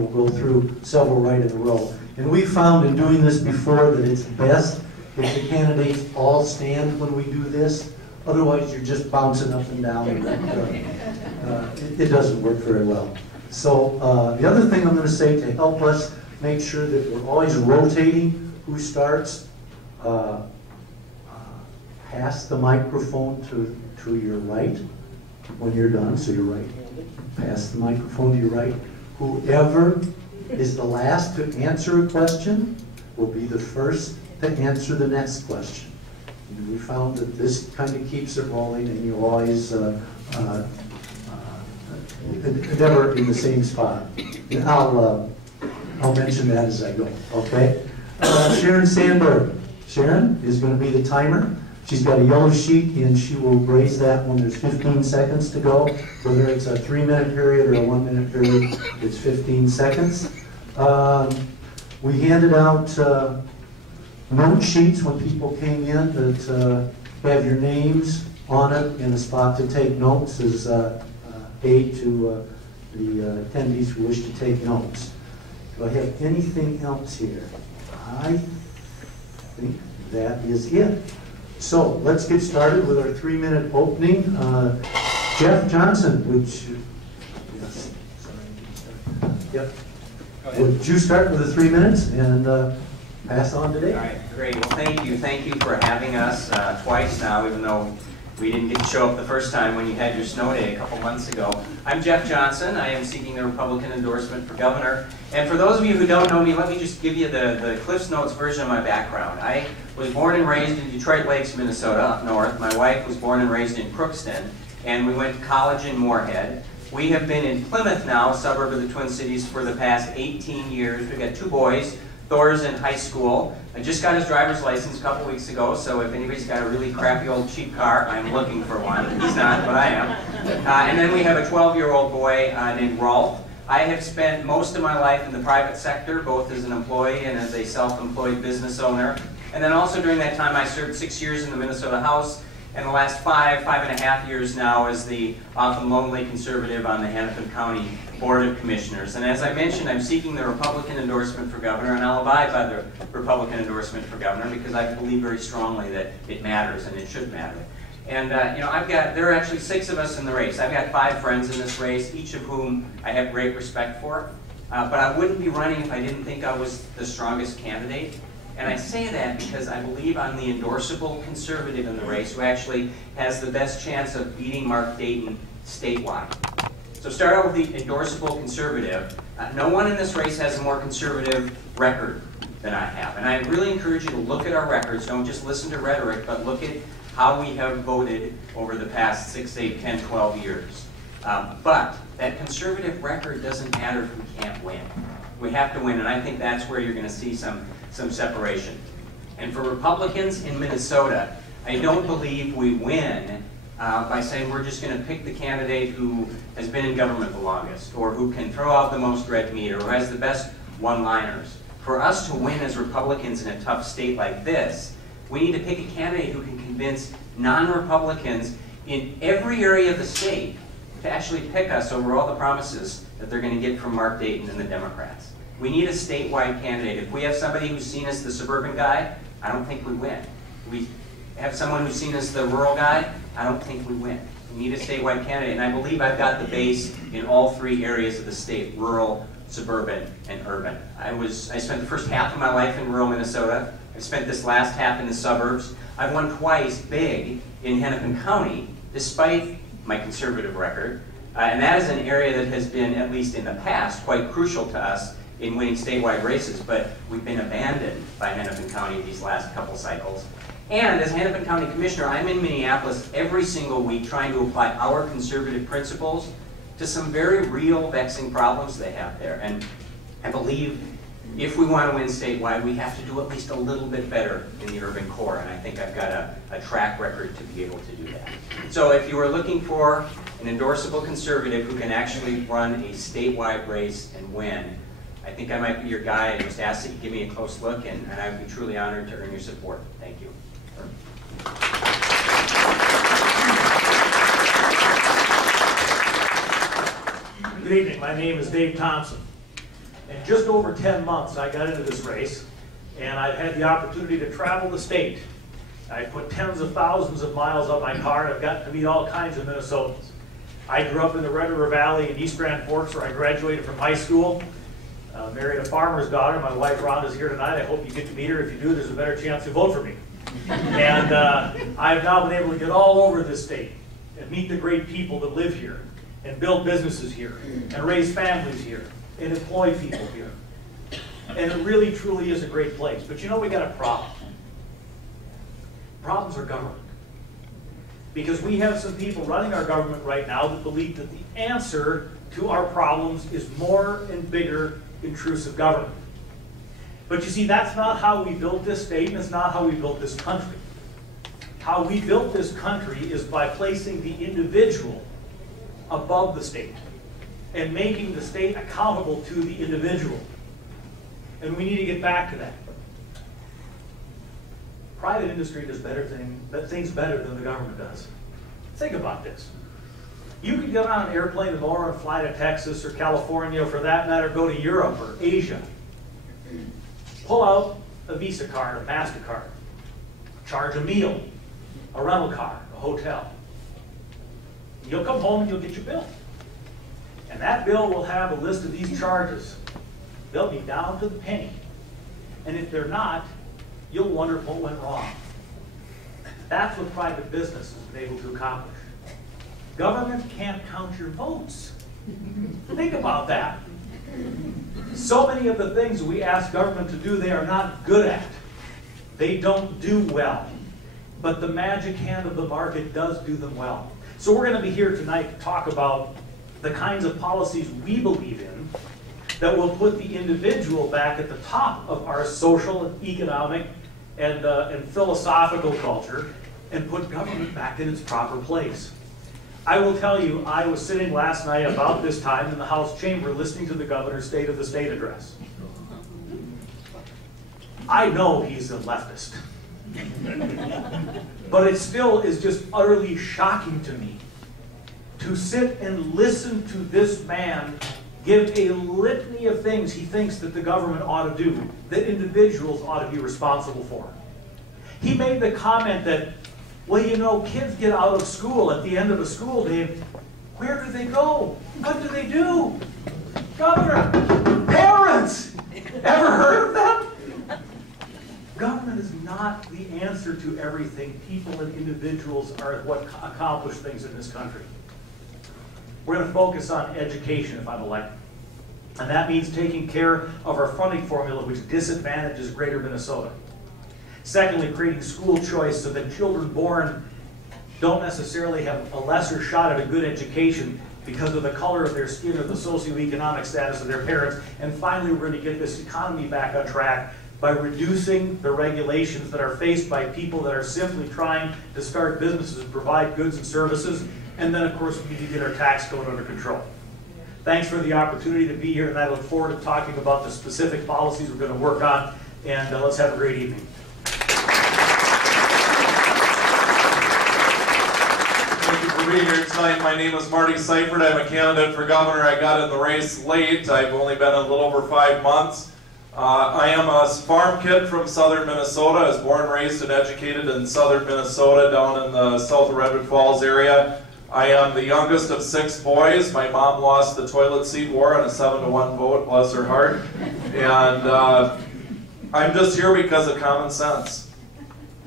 We'll go through several right in a row. And we found in doing this before that it's best if the candidates all stand when we do this. Otherwise, you're just bouncing up and down. It doesn't work very well. So the other thing I'm going to say to help us make sure that we're always rotating who starts, pass the microphone to your right when you're done, so you're right-handed. Pass the microphone to your right. Whoever is the last to answer a question will be the first to answer the next question. And we found that this kind of keeps it rolling, and you always never in the same spot. And I'll mention that as I go. Okay. Sharon Sandberg. Sharon is going to be the timer. She's got a yellow sheet, and she will raise that when there's 15 seconds to go. Whether it's a 3-minute period or a 1-minute period, it's 15 seconds. We handed out note sheets when people came in that have your names on it in a spot to take notes as aid to the attendees who wish to take notes. Do I have anything else here? I think that is it. So let's get started with our 3-minute opening. Jeff Johnson, yes, sorry, yep. Would you start with the 3 minutes and pass on today? All right, great. Well, thank you for having us twice now, even though we didn't get to show up the first time when you had your snow day a couple months ago. I'm Jeff Johnson. I am seeking the Republican endorsement for governor. And for those of you who don't know me, let me just give you the Cliff's Notes version of my background. I was born and raised in Detroit Lakes, Minnesota, up north. My wife was born and raised in Crookston, and we went to college in Moorhead. We have been in Plymouth now, a suburb of the Twin Cities, for the past 18 years. We've got 2 boys. Thor's in high school. I just got his driver's license a couple weeks ago, so if anybody's got a really crappy old cheap car, I'm looking for one. He's not, but I am. And then we have a 12-year-old boy named Rolf. I have spent most of my life in the private sector, both as an employee and as a self-employed business owner. And then also during that time, I served 6 years in the Minnesota House, and the last 5.5 years now as the often lonely conservative on the Hennepin County Board of Commissioners. And as I mentioned, I'm seeking the Republican endorsement for governor, and I'll abide by the Republican endorsement for governor because I believe very strongly that it matters and it should matter. And you know, there are actually 6 of us in the race. I've got 5 friends in this race, each of whom I have great respect for. But I wouldn't be running if I didn't think I was the strongest candidate. And I say that because I believe I'm the endorsable conservative in the race who actually has the best chance of beating Mark Dayton statewide. So start out with the endorsable conservative. No one in this race has a more conservative record than I have. And I really encourage you to look at our records. Don't just listen to rhetoric, but look at how we have voted over the past 6, 8, 10, 12 years. But that conservative record doesn't matter if we can't win. We have to win, and I think that's where you're going to see some separation. And for Republicans in Minnesota, I don't believe we win by saying we're just going to pick the candidate who has been in government the longest, or who can throw out the most red meat, or who has the best one-liners. For us to win as Republicans in a tough state like this, we need to pick a candidate who can convince non-Republicans in every area of the state to actually pick us over all the promises that they're going to get from Mark Dayton and the Democrats. We need a statewide candidate. If we have somebody who's seen as the suburban guy, I don't think we win. We have someone who's seen as the rural guy, I don't think we win. We need a statewide candidate, and I believe I've got the base in all 3 areas of the state: rural, suburban, and urban. I spent the first half of my life in rural Minnesota. I spent this last half in the suburbs. I've won twice big in Hennepin County, despite my conservative record. And that is an area that has been, at least in the past, quite crucial to us in winning statewide races, but we've been abandoned by Hennepin County these last couple cycles. And as Hennepin County Commissioner, I'm in Minneapolis every single week trying to apply our conservative principles to some very real vexing problems they have there. And I believe if we want to win statewide, we have to do at least a little bit better in the urban core, and I think I've got a track record to be able to do that. So if you are looking for an endorsable conservative who can actually run a statewide race and win, I think I might be your guy. I just ask that you give me a close look, and I would be truly honored to earn your support. Thank you. Good evening. My name is Dave Thompson. In just over 10 months, I got into this race, and I've had the opportunity to travel the state. I put tens of thousands of miles on my car, and I've gotten to meet all kinds of Minnesotans. I grew up in the Red River Valley in East Grand Forks, where I graduated from high school. Married a farmer's daughter. My wife Rhonda's here tonight. I hope you get to meet her. If you do, there's a better chance you vote for me. And I've now been able to get all over this state and meet the great people that live here, and build businesses here, and raise families here, and employ people here. And it really, truly is a great place. But you know, we got a problem. Problems are government. Because we have some people running our government right now that believe that the answer to our problems is more and bigger, intrusive government. But you see, that's not how we built this state, and it's not how we built this country. How we built this country is by placing the individual above the state and making the state accountable to the individual. And we need to get back to that. Private industry does things better than the government does. Think about this. You could get on an airplane tomorrow and fly to Texas or California, or for that matter, go to Europe or Asia. Pull out a Visa card, a MasterCard. Charge a meal, a rental car, a hotel. You'll come home and you'll get your bill. And that bill will have a list of these charges. They'll be down to the penny. And if they're not, you'll wonder what went wrong. That's what private business has been able to accomplish. Government can't count your votes. Think about that. So many of the things we ask government to do, they are not good at. They don't do well. But the magic hand of the market does do them well. So we're going to be here tonight to talk about the kinds of policies we believe in that will put the individual back at the top of our social, and economic, and philosophical culture, and put government back in its proper place. I will tell you, I was sitting last night about this time in the House chamber listening to the governor's State of the State address. I know he's a leftist. But it still is just utterly shocking to me to sit and listen to this man give a litany of things he thinks that the government ought to do, that individuals ought to be responsible for. He made the comment that, well, you know, kids get out of school at the end of a school day. Where do they go? What do they do? Governor, parents, ever heard of them? Government is not the answer to everything. People and individuals are what accomplish things in this country. We're going to focus on education if I'm elected. And that means taking care of our funding formula, which disadvantages Greater Minnesota. Secondly, creating school choice so that children born don't necessarily have a lesser shot at a good education because of the color of their skin or the socioeconomic status of their parents. And finally, we're going to get this economy back on track by reducing the regulations that are faced by people that are simply trying to start businesses and provide goods and services. And then, of course, we need to get our tax code under control. Thanks for the opportunity to be here, and I look forward to talking about the specific policies we're going to work on. And let's have a great evening. Thank you for being here tonight. My name is Marty Seifert. I'm a candidate for governor. I got in the race late. I've only been in a little over 5 months. I am a farm kid from southern Minnesota. I was born, raised, and educated in southern Minnesota down in the south of Redwood Falls area. I am the youngest of 6 boys. My mom lost the toilet seat war on a 7-to-1 vote, bless her heart. And I'm just here because of common sense.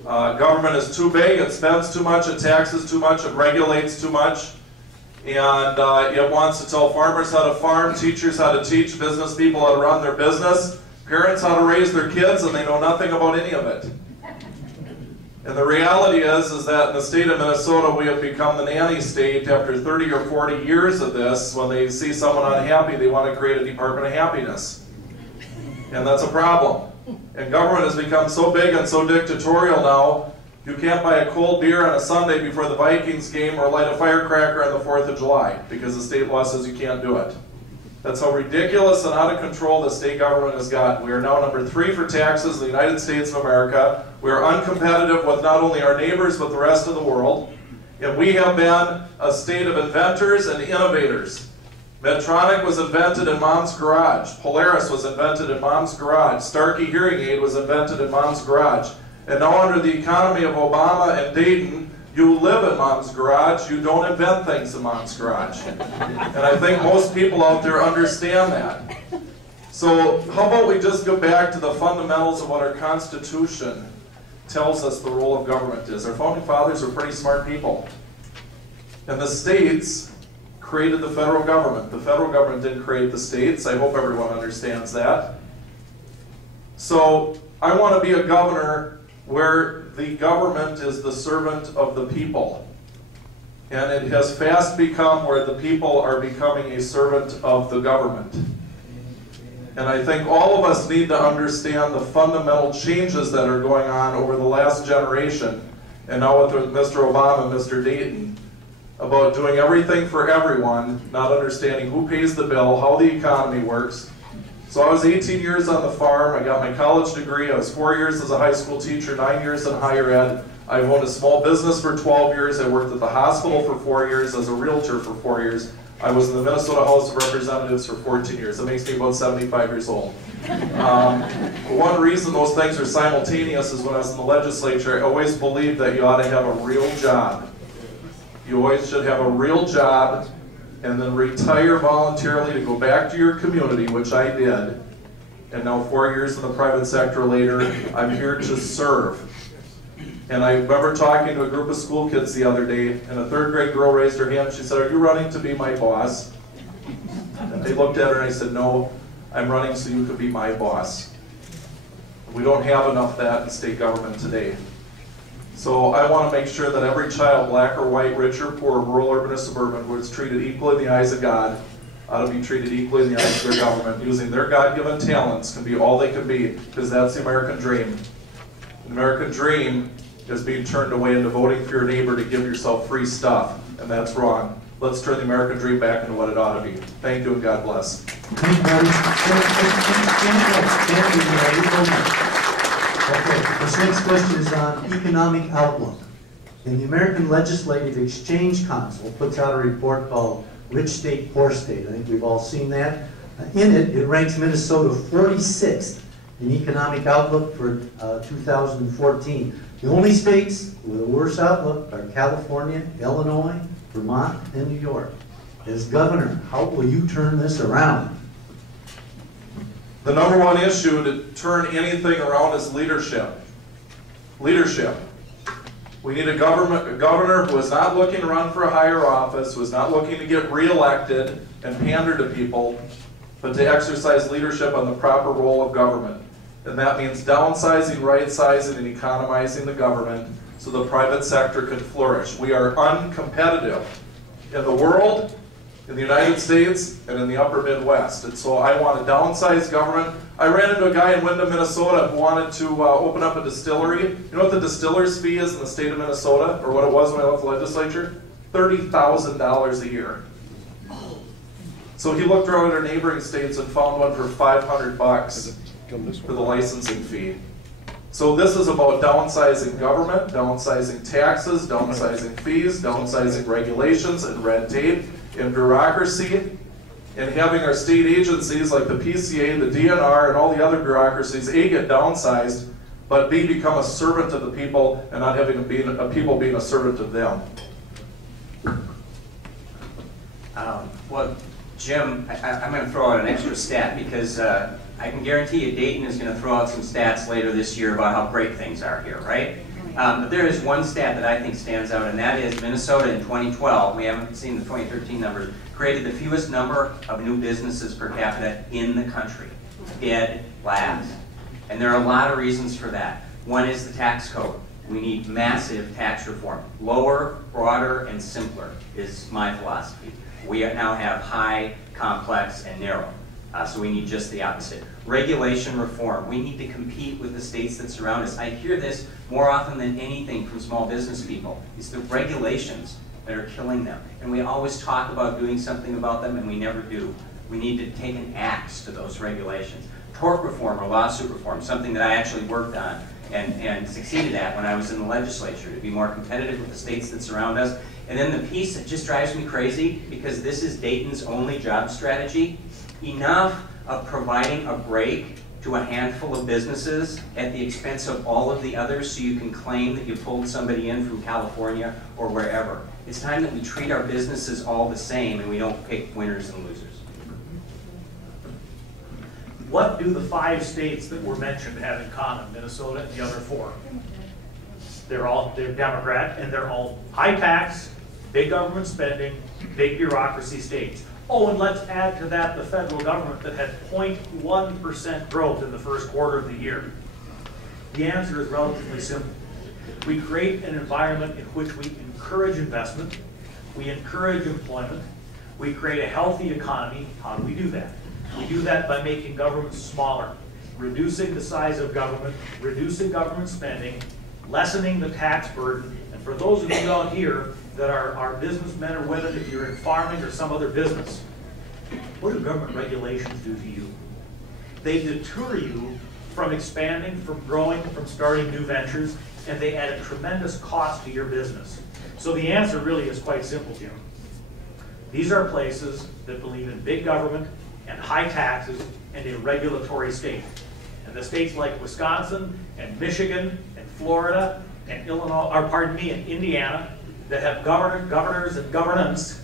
Government is too big, it spends too much, it taxes too much, it regulates too much. And it wants to tell farmers how to farm, teachers how to teach, business people how to run their business, parents how to raise their kids, and they know nothing about any of it. And the reality is that in the state of Minnesota, we have become the nanny state after 30 or 40 years of this. When they see someone unhappy, they want to create a Department of Happiness. And that's a problem. And government has become so big and so dictatorial now, you can't buy a cold beer on a Sunday before the Vikings game or light a firecracker on the 4th of July because the state law says you can't do it. That's how ridiculous and out of control the state government has gotten. We are now number 3 for taxes in the United States of America. We are uncompetitive with not only our neighbors but the rest of the world. And we have been a state of inventors and innovators. Medtronic was invented in Mom's garage. Polaris was invented in Mom's garage. Starkey Hearing Aid was invented in Mom's garage. And now under the economy of Obama and Dayton, you live in Mom's garage, you don't invent things in Mom's garage. And I think most people out there understand that. So how about we just go back to the fundamentals of what our Constitution tells us the role of government is. Our founding fathers were pretty smart people. And the states created the federal government. The federal government didn't create the states. I hope everyone understands that. So I want to be a governor where the government is the servant of the people. And it has fast become where the people are becoming a servant of the government. And I think all of us need to understand the fundamental changes that are going on over the last generation, and now with Mr. Obama and Mr. Dayton, about doing everything for everyone, not understanding who pays the bill, how the economy works. So I was 18 years on the farm, I got my college degree, I was 4 years as a high school teacher, 9 years in higher ed. I've owned a small business for 12 years, I worked at the hospital for 4 years, as a realtor for 4 years. I was in the Minnesota House of Representatives for 14 years. That makes me about 75 years old. One reason those things are simultaneous is when I was in the legislature, I always believed that you ought to have a real job. You always should have a real job and then retire voluntarily to go back to your community, which I did. And now 4 years in the private sector later, I'm here to serve. And I remember talking to a group of school kids the other day, and a third grade girl raised her hand. She said, "Are you running to be my boss?" And they looked at her and I said, "No, I'm running so you could be my boss." We don't have enough of that in state government today. So I want to make sure that every child, black or white, rich or poor, rural, urban or suburban, was treated equally in the eyes of God, ought to be treated equally in the eyes of their government, using their God-given talents can be all they can be, because that's the American dream. The American dream is being turned away into voting for your neighbor to give yourself free stuff, and that's wrong. Let's turn the American dream back into what it ought to be. Thank you and God bless. Thank you, buddy. Okay, this next question is on economic outlook. And the American Legislative Exchange Council puts out a report called Rich State, Poor State. I think we've all seen that. In it, it ranks Minnesota 46th in economic outlook for 2014. The only states with a worse outlook are California, Illinois, Vermont, and New York. As governor, how will you turn this around? The number one issue to turn anything around is leadership. Leadership. We need a governor who is not looking to run for a higher office, who is not looking to get reelected and pander to people, but to exercise leadership on the proper role of government. And that means downsizing, right-sizing, and economizing the government so the private sector can flourish. We are uncompetitive in the world, in the United States, and in the upper Midwest. And so I want to downsize government. I ran into a guy in Windham, Minnesota who wanted to open up a distillery. You know what the distiller's fee is in the state of Minnesota, or what it was when I left the legislature? $30,000 a year. So he looked around at our neighboring states and found one for $500 for the licensing fee. So this is about downsizing government, downsizing taxes, downsizing fees, downsizing regulations and red tape and bureaucracy, and having our state agencies like the PCA, the DNR, and all the other bureaucracies, A, get downsized, but B, become a servant of the people and not having people being a servant of them. Well, Jim, I'm going to throw out an extra stat because I can guarantee you Dayton is going to throw out some stats later this year about how great things are here, right? But there is one stat that I think stands out, and that is Minnesota in 2012, we haven't seen the 2013 numbers, created the fewest number of new businesses per capita in the country. Dead last. And there are a lot of reasons for that. One is the tax code. We need massive tax reform. Lower, broader, and simpler is my philosophy. We now have high, complex, and narrow. So we need just the opposite. Regulation reform. We need to compete with the states that surround us. I hear this more often than anything from small business people. It's the regulations that are killing them. And we always talk about doing something about them, and we never do. We need to take an axe to those regulations. Tort reform or lawsuit reform, something that I actually worked on and succeeded at when I was in the legislature, to be more competitive with the states that surround us. And then the piece that just drives me crazy, because this is Dayton's only job strategy, enough of providing a break to a handful of businesses at the expense of all of the others so you can claim that you pulled somebody in from California or wherever. It's time that we treat our businesses all the same and we don't pick winners and losers. What do the 5 states that were mentioned have in common, Minnesota and the other 4? They're Democrat, and they're all high tax, big government spending, big bureaucracy states. Oh, and let's add to that the federal government that had 0.1% growth in the first quarter of the year. The answer is relatively simple. We create an environment in which we encourage investment, we encourage employment, we create a healthy economy. How do we do that? We do that by making government smaller, reducing the size of government, reducing government spending, lessening the tax burden. And for those of you out here that are businessmen or women, if you're in farming or some other business, what do government regulations do to you? They deter you from expanding, from growing, from starting new ventures, and they add a tremendous cost to your business. So the answer really is quite simple, Jim. These are places that believe in big government and high taxes and a regulatory state. And the states like Wisconsin and Michigan and Florida and Illinois, or pardon me, and Indiana, that have governors and governance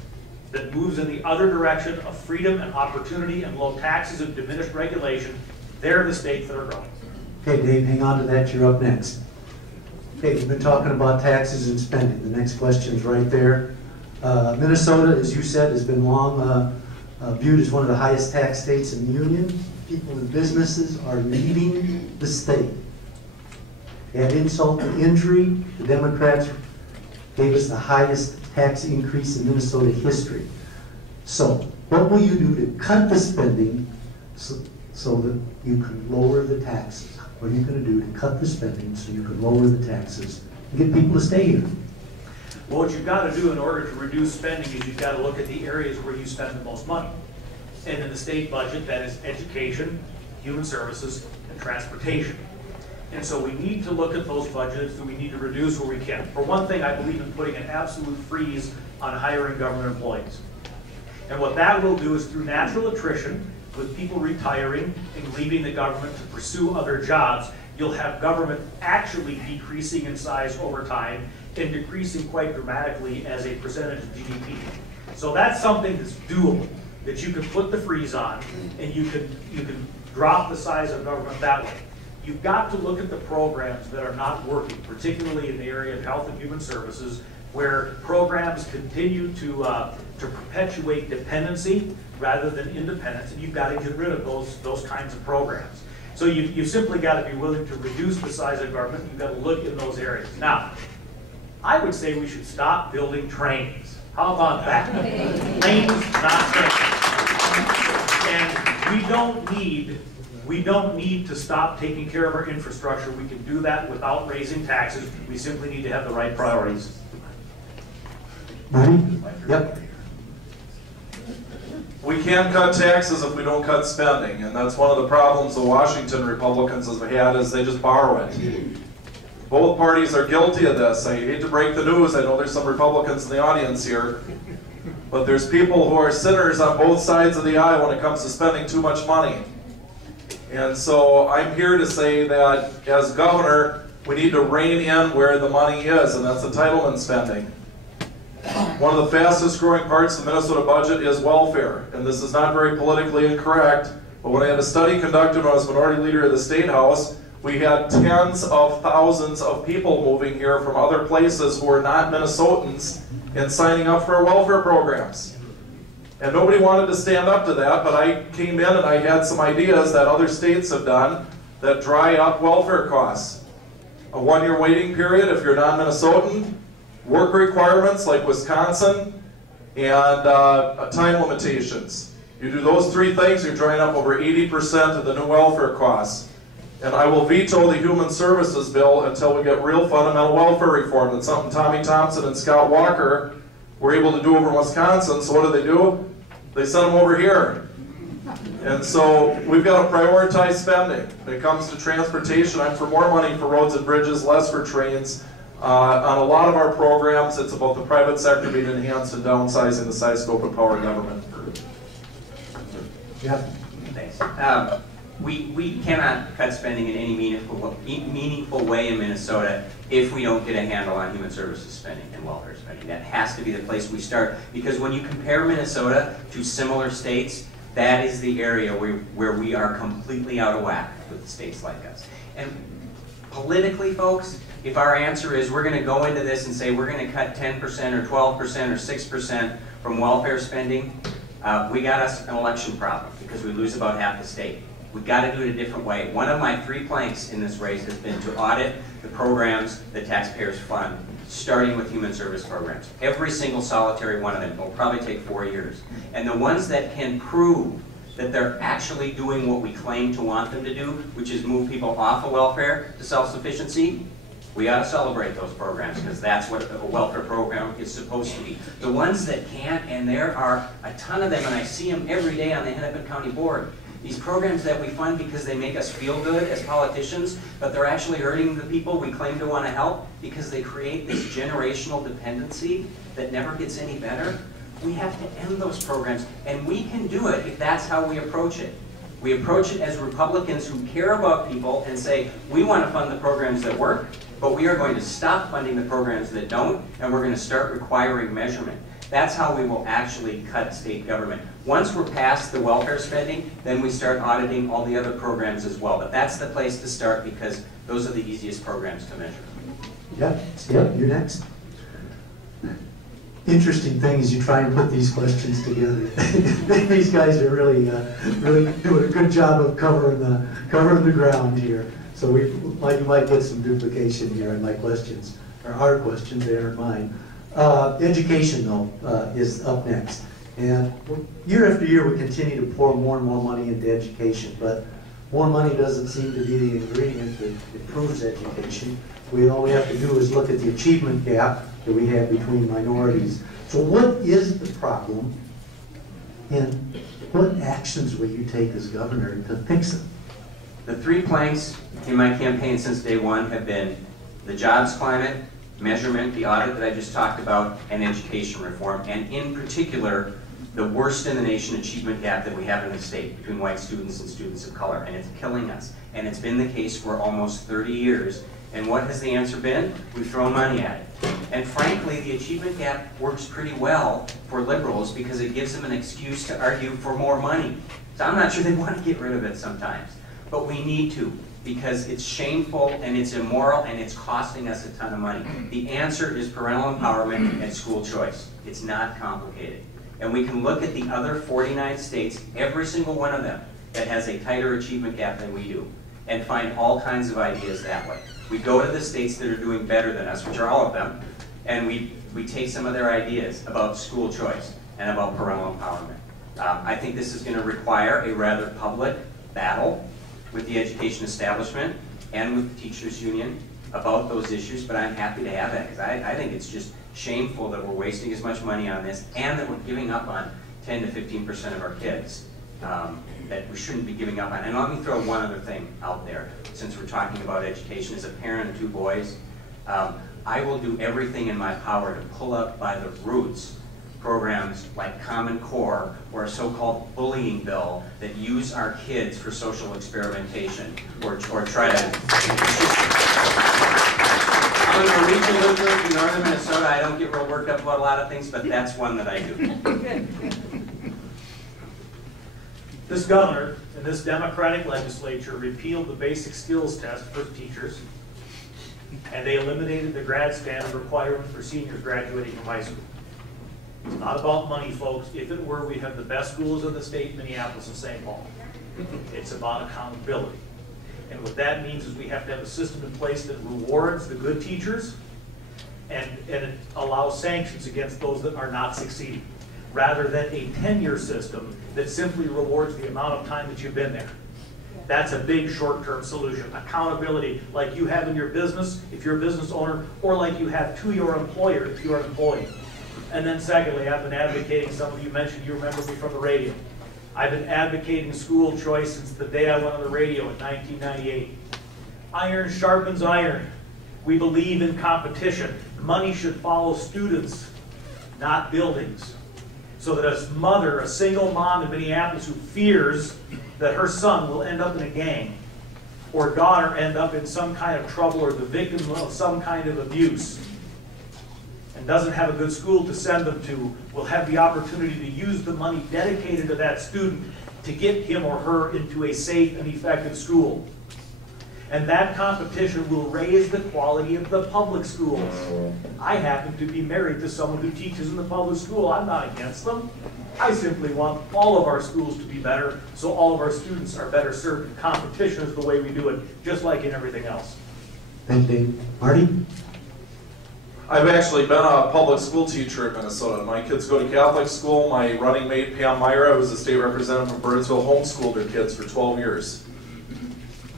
that moves in the other direction of freedom and opportunity and low taxes and diminished regulation, they're the states that are growing. Okay, Dave, hang on to that. You're up next. Okay, we've been talking about taxes and spending. The next question's right there. Minnesota, as you said, has been long viewed as one of the highest tax states in the union. People and businesses are leaving the state. Add insult to injury, the Democrats gave us the highest tax increase in Minnesota history. So, what will you do to cut the spending so that you can lower the taxes? What are you going to do to cut the spending so you can lower the taxes and get people to stay here? Well, what you've got to do in order to reduce spending is you've got to look at the areas where you spend the most money. And in the state budget, that is education, human services, and transportation. And so we need to look at those budgets and we need to reduce where we can. For one thing, I believe in putting an absolute freeze on hiring government employees. And what that will do is through natural attrition, with people retiring and leaving the government to pursue other jobs, you'll have government actually decreasing in size over time and decreasing quite dramatically as a percentage of GDP. So that's something that's doable, that you can put the freeze on and you can drop the size of government that way. You've got to look at the programs that are not working, particularly in the area of health and human services, where programs continue to perpetuate dependency rather than independence, and you've got to get rid of those kinds of programs. So you've simply got to be willing to reduce the size of government. You've got to look in those areas. Now, I would say we should stop building trains. How about that? Planes, not trains. And we don't need to stop taking care of our infrastructure. We can do that without raising taxes. We simply need to have the right priorities. Marty? Yep. We can't cut taxes if we don't cut spending, and that's one of the problems the Washington Republicans have had, is they just borrow it. Both parties are guilty of this. I hate to break the news. I know there's some Republicans in the audience here, but there's people who are sinners on both sides of the aisle when it comes to spending too much money. And so I'm here to say that as governor, we need to rein in where the money is, and that's entitlement spending. One of the fastest growing parts of the Minnesota budget is welfare, and this is not very politically incorrect, but when I had a study conducted when I was minority leader of the State House, we had tens of thousands of people moving here from other places who are not Minnesotans and signing up for our welfare programs. And nobody wanted to stand up to that, but I came in and I had some ideas that other states have done that dry up welfare costs. A 1-year waiting period if you're non-Minnesotan, work requirements like Wisconsin, and time limitations. You do those 3 things, you're drying up over 80% of the new welfare costs. And I will veto the human services bill until we get real fundamental welfare reform. That's something Tommy Thompson and Scott Walker were able to do over in Wisconsin. So what do? They sent them over here. And so we've got to prioritize spending. When it comes to transportation, I'm for more money for roads and bridges, less for trains. On a lot of our programs, it's about the private sector being enhanced and downsizing the size, scope, and power of government. Yeah. Thanks. We cannot cut spending in any meaningful way in Minnesota if we don't get a handle on human services spending and welfare spending. That has to be the place we start, because when you compare Minnesota to similar states, that is the area where we are completely out of whack with states like us. And politically, folks, if our answer is we're going to go into this and say we're going to cut 10% or 12% or 6% from welfare spending, we got us an election problem because we lose about half the state. We've got to do it a different way. One of my 3 planks in this race has been to audit the programs that taxpayers fund, starting with human service programs. Every single solitary one of them will probably take 4 years. And the ones that can prove that they're actually doing what we claim to want them to do, which is move people off of welfare to self-sufficiency, we ought to celebrate those programs, because that's what a welfare program is supposed to be. The ones that can't, and there are a ton of them, and I see them every day on the Hennepin County Board, these programs that we fund because they make us feel good as politicians, but they're actually hurting the people we claim to want to help because they create this generational dependency that never gets any better. We have to end those programs, and we can do it if that's how we approach it. We approach it as Republicans who care about people and say, we want to fund the programs that work, but we are going to stop funding the programs that don't, and we're going to start requiring measurement. That's how we will actually cut state government. Once we're past the welfare spending, then we start auditing all the other programs as well. But that's the place to start, because those are the easiest programs to measure. Yep, you're next. Interesting thing is you try and put these questions together. These guys are really doing a good job of covering the ground here. So you might get some duplication here in my questions, or our questions, they aren't mine. Education, though, is up next. And year after year, we continue to pour more and more money into education, but more money doesn't seem to be the ingredient that improves education. All we have to do is look at the achievement gap that we have between minorities. So what is the problem, and what actions will you take as governor to fix it? The 3 planks in my campaign since day one have been the jobs climate, measurement, the audit that I just talked about, and education reform, and in particular, the worst in the nation achievement gap that we have in the state between white students and students of color, and it's killing us. And it's been the case for almost 30 years. And what has the answer been? We've thrown money at it. And frankly, the achievement gap works pretty well for liberals because it gives them an excuse to argue for more money. So I'm not sure they want to get rid of it sometimes, but we need to, because it's shameful and it's immoral and it's costing us a ton of money. The answer is parental empowerment and school choice. It's not complicated. And we can look at the other 49 states, every single one of them, that has a tighter achievement gap than we do, and find all kinds of ideas that way. We go to the states that are doing better than us, which are all of them, and we take some of their ideas about school choice and about parental empowerment. I think this is going to require a rather public battle with the education establishment and with the teachers union about those issues, but I'm happy to have that, because I think it's just shameful that we're wasting as much money on this and that we're giving up on 10 to 15% of our kids that we shouldn't be giving up on. And let me throw one other thing out there, since we're talking about education. As a parent of 2 boys, I will do everything in my power to pull up by the roots programs like Common Core or a so-called bullying bill that use our kids for social experimentation or try to... I'm a Norwegian Lutheran from northern Minnesota. I don't get real worked up about a lot of things, but that's one that I do. This governor and this Democratic legislature repealed the basic skills test for teachers, and they eliminated the grad standard requirement for seniors graduating from high school. It's not about money, folks. If it were, we'd have the best schools in the state, Minneapolis and St. Paul. It's about accountability. And what that means is we have to have a system in place that rewards the good teachers and it allows sanctions against those that are not succeeding, rather than a tenure system that simply rewards the amount of time that you've been there. That's a big short-term solution. Accountability, like you have in your business, if you're a business owner, or like you have to your employer, if you're an employee. And then secondly, I've been advocating, some of you mentioned, you remember me from the radio. I've been advocating school choice since the day I went on the radio in 1998. Iron sharpens iron. We believe in competition. Money should follow students, not buildings. So that a mother, a single mom in Minneapolis who fears that her son will end up in a gang or daughter end up in some kind of trouble or the victim of some kind of abuse and doesn't have a good school to send them to will have the opportunity to use the money dedicated to that student to get him or her into a safe and effective school. And that competition will raise the quality of the public schools. I happen to be married to someone who teaches in the public school. I'm not against them. I simply want all of our schools to be better so all of our students are better served. Competition is the way we do it, just like in everything else. Thank you. Marty? I've actually been a public school teacher in Minnesota. My kids go to Catholic school. My running mate, Pam Myra, was a state representative from Burnsville, homeschooled her kids for 12 years.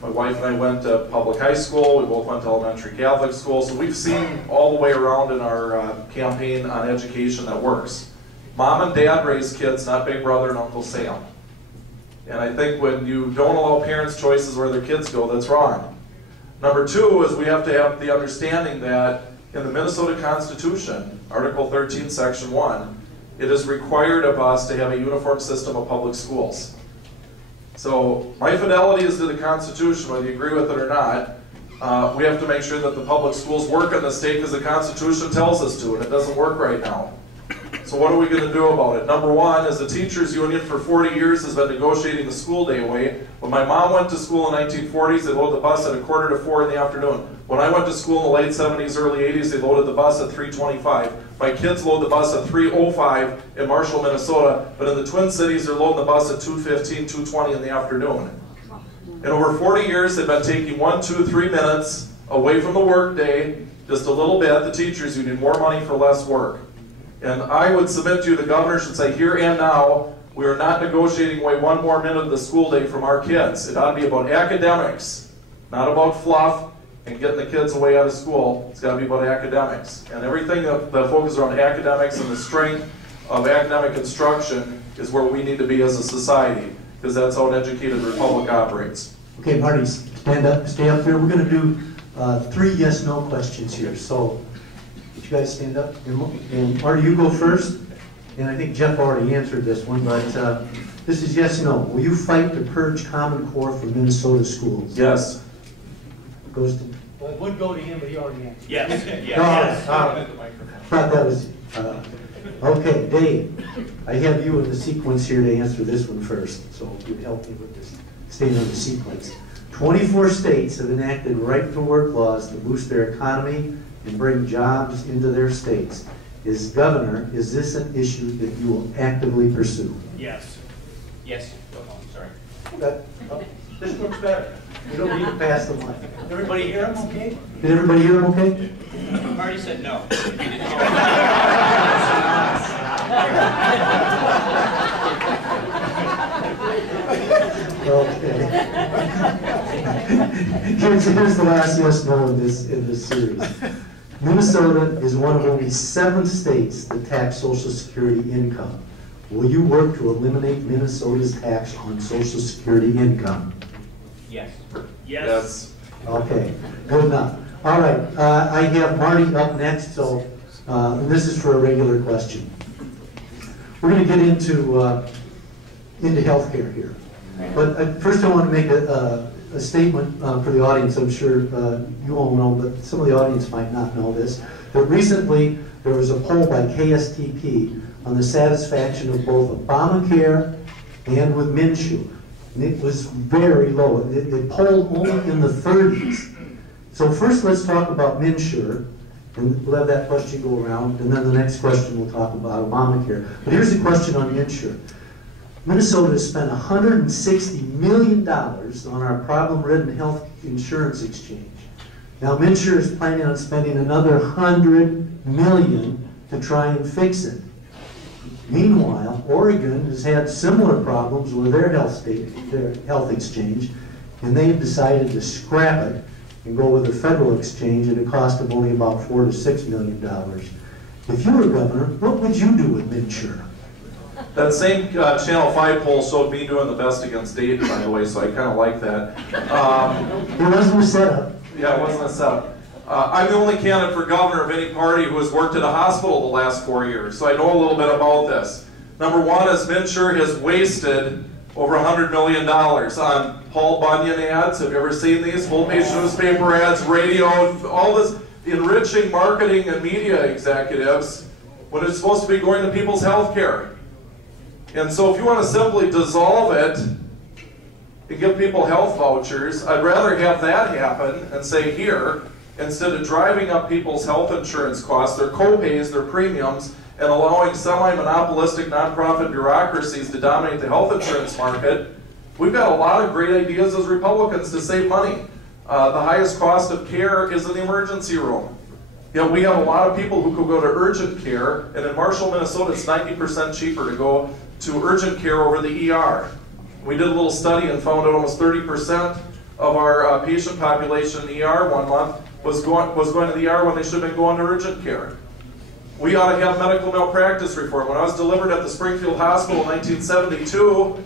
My wife and I went to public high school. We both went to elementary Catholic school. So we've seen all the way around in our campaign on education that works. Mom and dad raise kids, not Big Brother and Uncle Sam. And I think when you don't allow parents choices where their kids go, that's wrong. Number two is we have to have the understanding that in the Minnesota Constitution, Article 13, Section 1, it is required of us to have a uniform system of public schools. So my fidelity is to the Constitution, whether you agree with it or not. We have to make sure that the public schools work in the state because the Constitution tells us to, and it doesn't work right now. So what are we going to do about it? Number one is the teachers union for 40 years has been negotiating the school day away. When my mom went to school in the 1940s, they loaded the bus at 3:45 in the afternoon. When I went to school in the late 70s, early 80s, they loaded the bus at 3:25. My kids load the bus at 3:05 in Marshall, Minnesota, but in the Twin Cities, they're loading the bus at 2:15, 2:20 in the afternoon. In over 40 years, they've been taking 1, 2, 3 minutes away from the work day, just a little bit. The teachers union, more money for less work. And I would submit to you, the governor should say, here and now, we are not negotiating away 1 more minute of the school day from our kids. It ought to be about academics, not about fluff and getting the kids away out of school. It's got to be about academics. And everything that focuses on academics and the strength of academic instruction is where we need to be as a society, because that's how an educated republic operates. Okay, Marty, stand up, stay up there. We're going to do 3 yes/no questions here. So, would you guys stand up? And Marty, you go first. And I think Jeff already answered this one, but this is yes/no. Will you fight to purge Common Core from Minnesota schools? Yes. Goes to. Well, it would go to him, but he already answered. Yes. Yes. Thought that was. Okay, Dave. I have you in the sequence here to answer this one first, so if you'd help me with this. Staying on the sequence. 24 states have enacted right-to-work laws to boost their economy and bring jobs into their states. As governor, is this an issue that you will actively pursue? Yes. Yes. Oh, sorry. Okay. This looks better. You don't need to pass the mic. Everybody hear him okay? Did everybody hear him okay? Marty said no. Okay. Here's the last yes/no in this series. Minnesota is one of only 7 states that tax Social Security income. Will you work to eliminate Minnesota's tax on Social Security income? Yes. Yes. Okay, good enough. All right, I have Marty up next, so this is for a regular question. We're going to get into healthcare here. But first I want to make a statement for the audience. I'm sure you all know, but some of the audience might not know this. That recently there was a poll by KSTP on the satisfaction of both Obamacare and with Minshew. And it was very low. It polled only in the 30s. So first let's talk about Minshew, and we'll have that question go around, and then the next question we'll talk about Obamacare. But here's the question on Minshew. Minnesota has spent $160 million on our problem-ridden health insurance exchange. Now, Minshew is planning on spending another $100 million to try and fix it. Meanwhile, Oregon has had similar problems with their health exchange, and they've decided to scrap it and go with a federal exchange at a cost of only about $4 to $6 million. If you were governor, what would you do with Minshew? That same Channel 5 poll showed me doing the best against Dayton, by the way, so I kind of like that. It wasn't a setup. Yeah, it wasn't a setup. I'm the only candidate for governor of any party who has worked at a hospital the last 4 years, so I know a little bit about this. Number one is MNsure has wasted over $100 million on Paul Bunyan ads. Have you ever seen these? Full-page newspaper ads, radio, all this enriching marketing and media executives when it's supposed to be going to people's health care. And so if you want to simply dissolve it and give people health vouchers, I'd rather have that happen and say here, instead of driving up people's health insurance costs, their co-pays, their premiums, and allowing semi-monopolistic nonprofit bureaucracies to dominate the health insurance market, we've got a lot of great ideas as Republicans to save money. The highest cost of care is in the emergency room. Yet we have a lot of people who could go to urgent care, and in Marshall, Minnesota, it's 90% cheaper to go to urgent care over the ER. We did a little study and found out almost 30% of our patient population in the ER 1 month was going to the ER when they should have been going to urgent care. We ought to have medical malpractice reform. When I was delivered at the Springfield Hospital in 1972,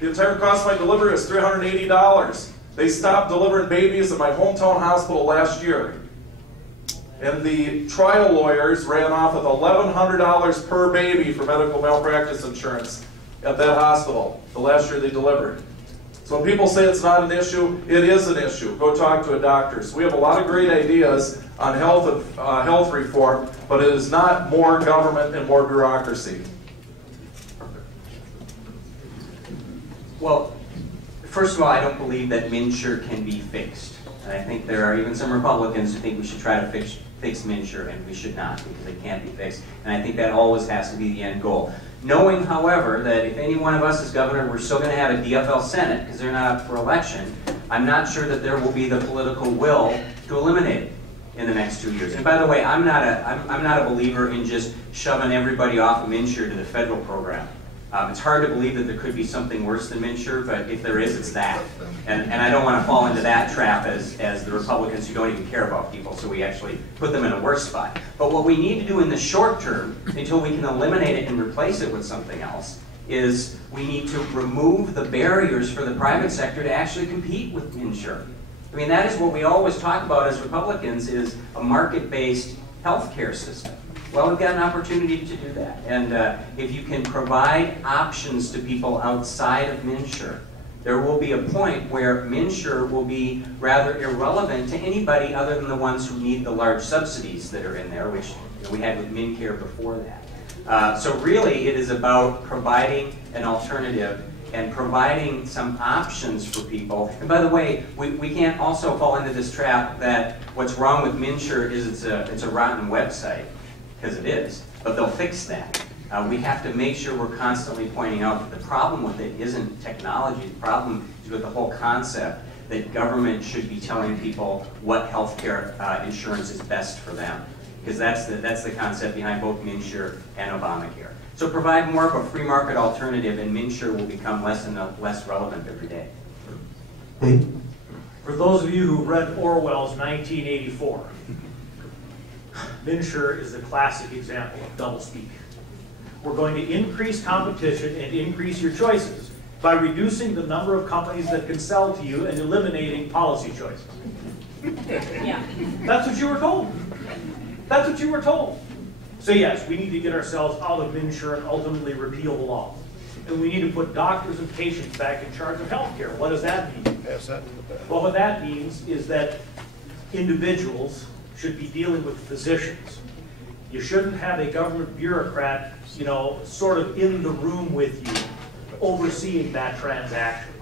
the entire cost of my delivery was $380. They stopped delivering babies at my hometown hospital last year. And the trial lawyers ran off with $1,100 per baby for medical malpractice insurance at that hospital the last year they delivered. So when people say it's not an issue, it is an issue. Go talk to a doctor. So we have a lot of great ideas on health reform, but it is not more government and more bureaucracy. Well, first of all, I don't believe that MNsure can be fixed. And I think there are even some Republicans who think we should try to fix MNsure, and we should not, because it can't be fixed. And I think that always has to be the end goal. Knowing, however, that if any one of us is governor, we're still going to have a DFL Senate, because they're not up for election, I'm not sure that there will be the political will to eliminate it in the next 2 years. And by the way, I'm not a believer in just shoving everybody off of MNsure to the federal program. It's hard to believe that there could be something worse than MNsure, but if there is, it's that. And I don't want to fall into that trap as the Republicans who don't even care about people, so we actually put them in a worse spot. But what we need to do in the short term, until we can eliminate it and replace it with something else, is we need to remove the barriers for the private sector to actually compete with MNsure. I mean, that is what we always talk about as Republicans, is a market-based healthcare system. Well, we've got an opportunity to do that. And if you can provide options to people outside of MNsure, there will be a point where MNsure will be rather irrelevant to anybody other than the ones who need the large subsidies that are in there, which we had with MNcare before that. So really, it is about providing an alternative and providing some options for people. And by the way, we can't also fall into this trap that what's wrong with MNsure is it's a rotten website. Because it is, but they'll fix that. We have to make sure we're constantly pointing out that the problem with it isn't technology. The problem is with the whole concept that government should be telling people what healthcare insurance is best for them. Because that's the concept behind both MNsure and Obamacare. So provide more of a free market alternative, and MNsure will become less and less relevant every day. Dave? For those of you who read Orwell's 1984, MNsure is a classic example of doublespeak. We're going to increase competition and increase your choices by reducing the number of companies that can sell to you and eliminating policy choices. Yeah. That's what you were told. That's what you were told. So yes, we need to get ourselves out of MNsure and ultimately repeal the law. And we need to put doctors and patients back in charge of healthcare. What does that mean? Well, what that means is that individuals should be dealing with physicians. You shouldn't have a government bureaucrat, sort of in the room with you, overseeing that transaction.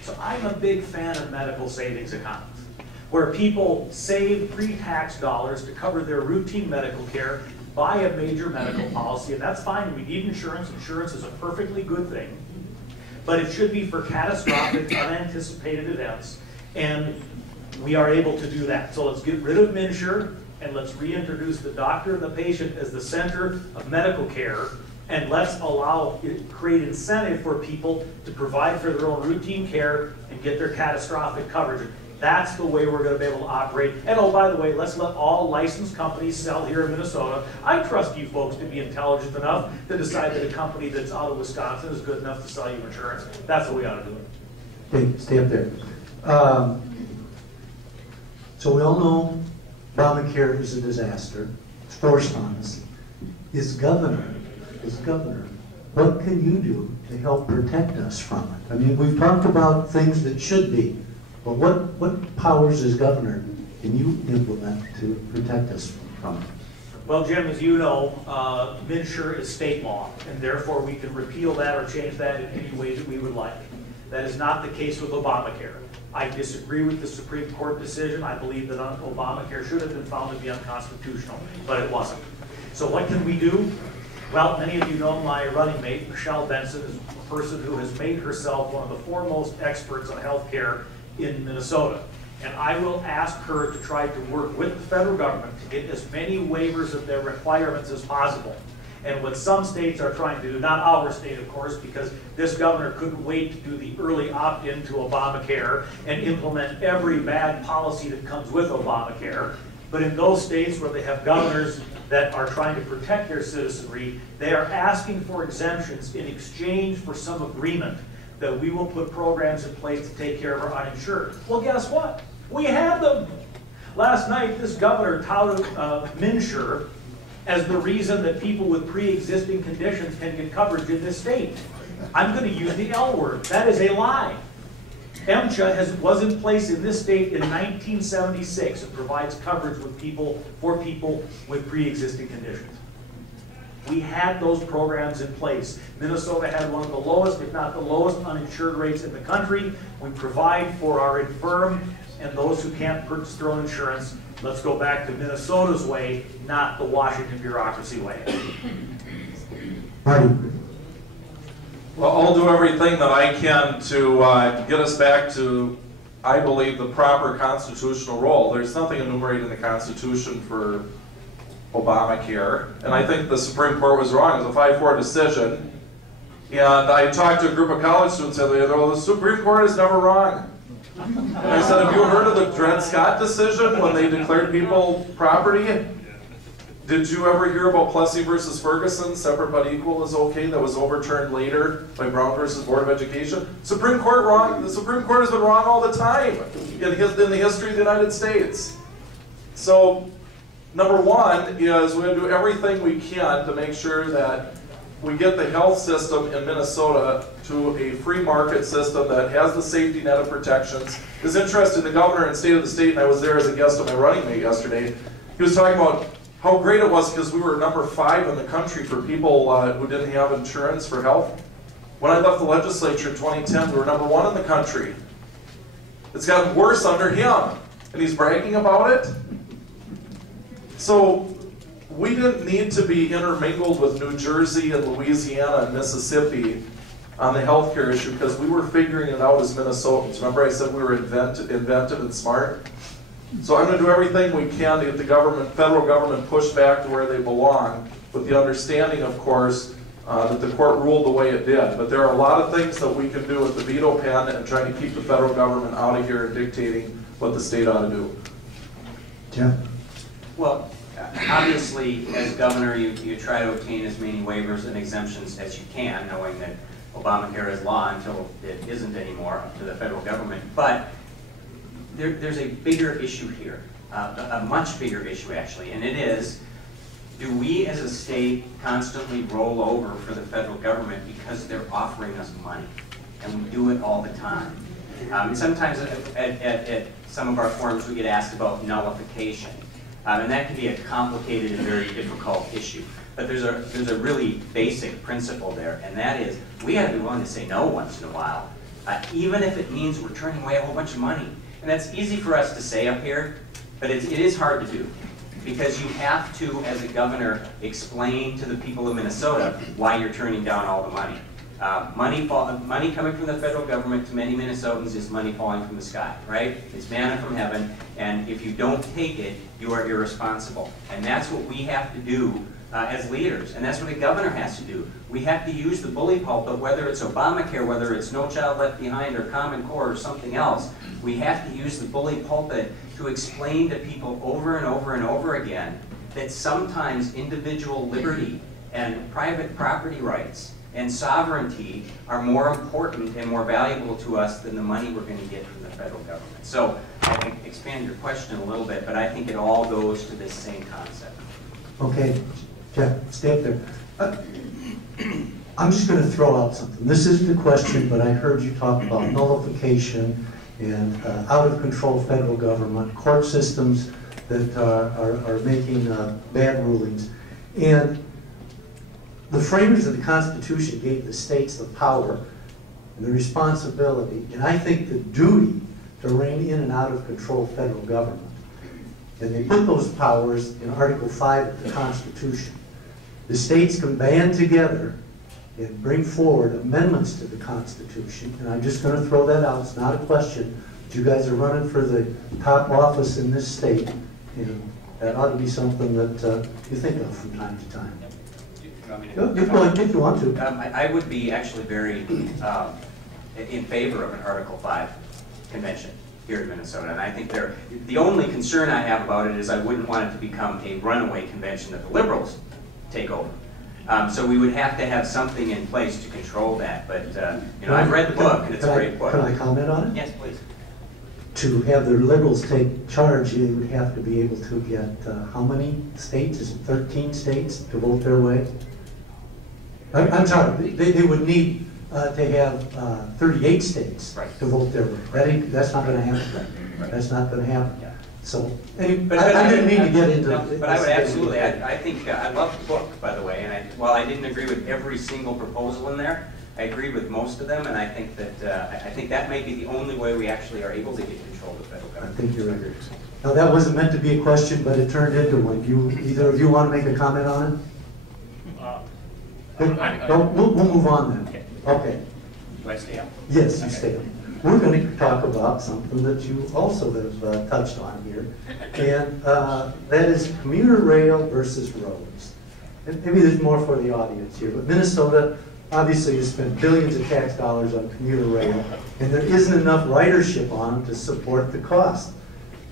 So I'm a big fan of medical savings accounts, where people save pre-tax dollars to cover their routine medical care, buy a major medical policy, and that's fine. We need insurance. Insurance is a perfectly good thing. But it should be for catastrophic, unanticipated events, and we are able to do that. So let's get rid of MNsure, and let's reintroduce the doctor and the patient as the center of medical care, and let's create incentive for people to provide for their own routine care and get their catastrophic coverage. That's the way we're going to be able to operate. And oh, by the way, let's let all licensed companies sell here in Minnesota. I trust you folks to be intelligent enough to decide that a company that's out of Wisconsin is good enough to sell you insurance. That's the way we ought to do it. Okay, stay up there. So we all know Obamacare is a disaster. It's forced on us. As governor, what can you do to help protect us from it? I mean, we've talked about things that should be, but what powers as governor can you implement to protect us from it? Well, Jim, as you know, MNsure is state law, and therefore we can repeal that or change that in any way that we would like. That is not the case with Obamacare. I disagree with the Supreme Court decision. I believe that Obamacare should have been found to be unconstitutional, but it wasn't. So what can we do? Well, many of you know my running mate, Michelle Benson, is a person who has made herself one of the foremost experts on health care in Minnesota. And I will ask her to try to work with the federal government to get as many waivers of their requirements as possible. And what some states are trying to do, not our state, of course, because this governor couldn't wait to do the early opt-in to Obamacare and implement every bad policy that comes with Obamacare. But in those states where they have governors that are trying to protect their citizenry, they are asking for exemptions in exchange for some agreement that we will put programs in place to take care of our uninsured. Well, guess what? We have them. Last night, this governor touted MNsure as the reason that people with pre-existing conditions can get coverage in this state. I'm going to use the L word. That is a lie. MCHA was in place in this state in 1976 and provides coverage for people with pre-existing conditions. We had those programs in place. Minnesota had one of the lowest, if not the lowest, uninsured rates in the country. We provide for our infirm and those who can't purchase their own insurance. Let's go back to Minnesota's way, not the Washington bureaucracy way. Marty? Well, I'll do everything that I can to get us back to, I believe, the proper constitutional role. There's nothing enumerated in the Constitution for Obamacare, and I think the Supreme Court was wrong. It was a 5-4 decision, and I talked to a group of college students the other day. Well, the Supreme Court is never wrong. And I said, have you heard of the Dred Scott decision when they declared people property? Did you ever hear about Plessy versus Ferguson, separate but equal is okay, that was overturned later by Brown versus Board of Education? Supreme Court wrong. The Supreme Court has been wrong all the time in the history of the United States. So, number one is we're going to do everything we can to make sure that we get the health system in Minnesota to a free market system that has the safety net of protections. It was interesting, the governor and state of the state, and I was there as a guest of my running mate yesterday, he was talking about how great it was because we were number 5 in the country for people who didn't have insurance for health. When I left the legislature in 2010, we were number 1 in the country. It's gotten worse under him, and he's bragging about it. So we didn't need to be intermingled with New Jersey and Louisiana and Mississippi on the healthcare issue because we were figuring it out as Minnesotans. Remember I said we were inventive and smart? So I'm going to do everything we can to get the federal government pushed back to where they belong, with the understanding, of course, that the court ruled the way it did. But there are a lot of things that we can do with the veto pen and trying to keep the federal government out of here and dictating what the state ought to do. Jeff? Well, obviously, as governor, you try to obtain as many waivers and exemptions as you can, knowing that Obamacare is law until it isn't anymore, up to the federal government. But there's a bigger issue here, a much bigger issue actually, and it is, do we as a state constantly roll over for the federal government because they're offering us money? And we do it all the time. Sometimes at some of our forums we get asked about nullification. And that can be a complicated and very difficult issue. But there's a really basic principle there, and that is we have to be willing to say no once in a while, even if it means we're turning away a whole bunch of money. And that's easy for us to say up here, but it is hard to do, because you have to, as a governor, explain to the people of Minnesota why you're turning down all the money. Money coming from the federal government to many Minnesotans is money falling from the sky, right? It's manna from heaven, and if you don't take it, you are irresponsible. And that's what we have to do as leaders, and that's what a governor has to do. We have to use the bully pulpit, whether it's Obamacare, whether it's No Child Left Behind or Common Core or something else. We have to use the bully pulpit to explain to people over and over and over again that sometimes individual liberty and private property rights and sovereignty are more important and more valuable to us than the money we're going to get from the federal government. So I can expand your question a little bit, but I think it all goes to this same concept. Okay, Jeff, stay up there. I'm just going to throw out something. This isn't a question, but I heard you talk about nullification and out-of-control federal government, court systems that are making bad rulings. And the framers of the Constitution gave the states the power and the responsibility, and I think the duty, to rein in and out of control federal government. And they put those powers in Article 5 of the Constitution. The states can band together and bring forward amendments to the Constitution, and I'm just going to throw that out. It's not a question. But you guys are running for the top office in this state, and that ought to be something that you think of from time to time. If you want to. I would be actually very in favor of an Article 5 convention here in Minnesota, and I think the only concern I have about it is I wouldn't want it to become a runaway convention that the liberals take over. So we would have to have something in place to control that. But you know, I've read the book, and it's a great book. Can I comment on it? Yes, please. To have the liberals take charge, you would have to be able to get how many states? Is it 13 states to vote their way? I'm sorry, they would need to have 38 states to vote their way. That's not going to happen. Right. That's not going to happen. Yeah. So, anyway, I didn't mean to get into no, but I would absolutely. I think I love the book, by the way, and while I didn't agree with every single proposal in there, I agree with most of them, and I think that may be the only way we actually are able to get control of the federal government. I think you're right. Now, that wasn't meant to be a question, but it turned into one. Either of you want to make a comment on it? We'll move on then. Okay. Do I stay up? Yes, you stay up. We're going to talk about something that you also have touched on here, and that is commuter rail versus roads. And maybe there's more for the audience here, but Minnesota obviously has spent billions of tax dollars on commuter rail, and there isn't enough ridership on them to support the cost.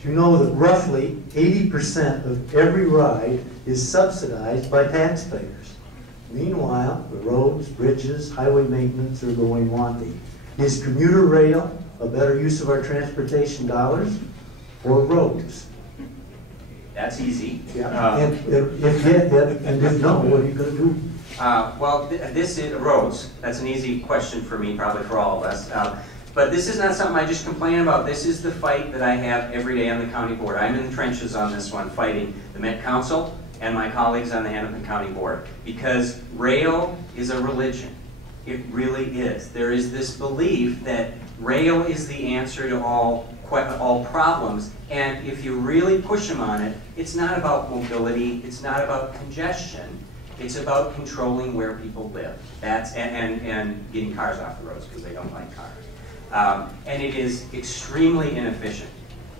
Do you know that roughly 80% of every ride is subsidized by taxpayers? Meanwhile, the roads, bridges, highway maintenance are going wanting. Is commuter rail a better use of our transportation dollars or roads? That's easy. Yeah. And if no, what are you going to do? Well, this is roads. That's an easy question for me, probably for all of us. But this is not something I just complain about. This is the fight that I have every day on the county board. I'm in the trenches on this one, fighting the Met Council and my colleagues on the Hennepin County Board. Because rail is a religion. It really is. There is this belief that rail is the answer to all problems, and if you really push them on it, it's not about mobility, it's not about congestion, it's about controlling where people live. That's and getting cars off the roads because they don't like cars. And it is extremely inefficient.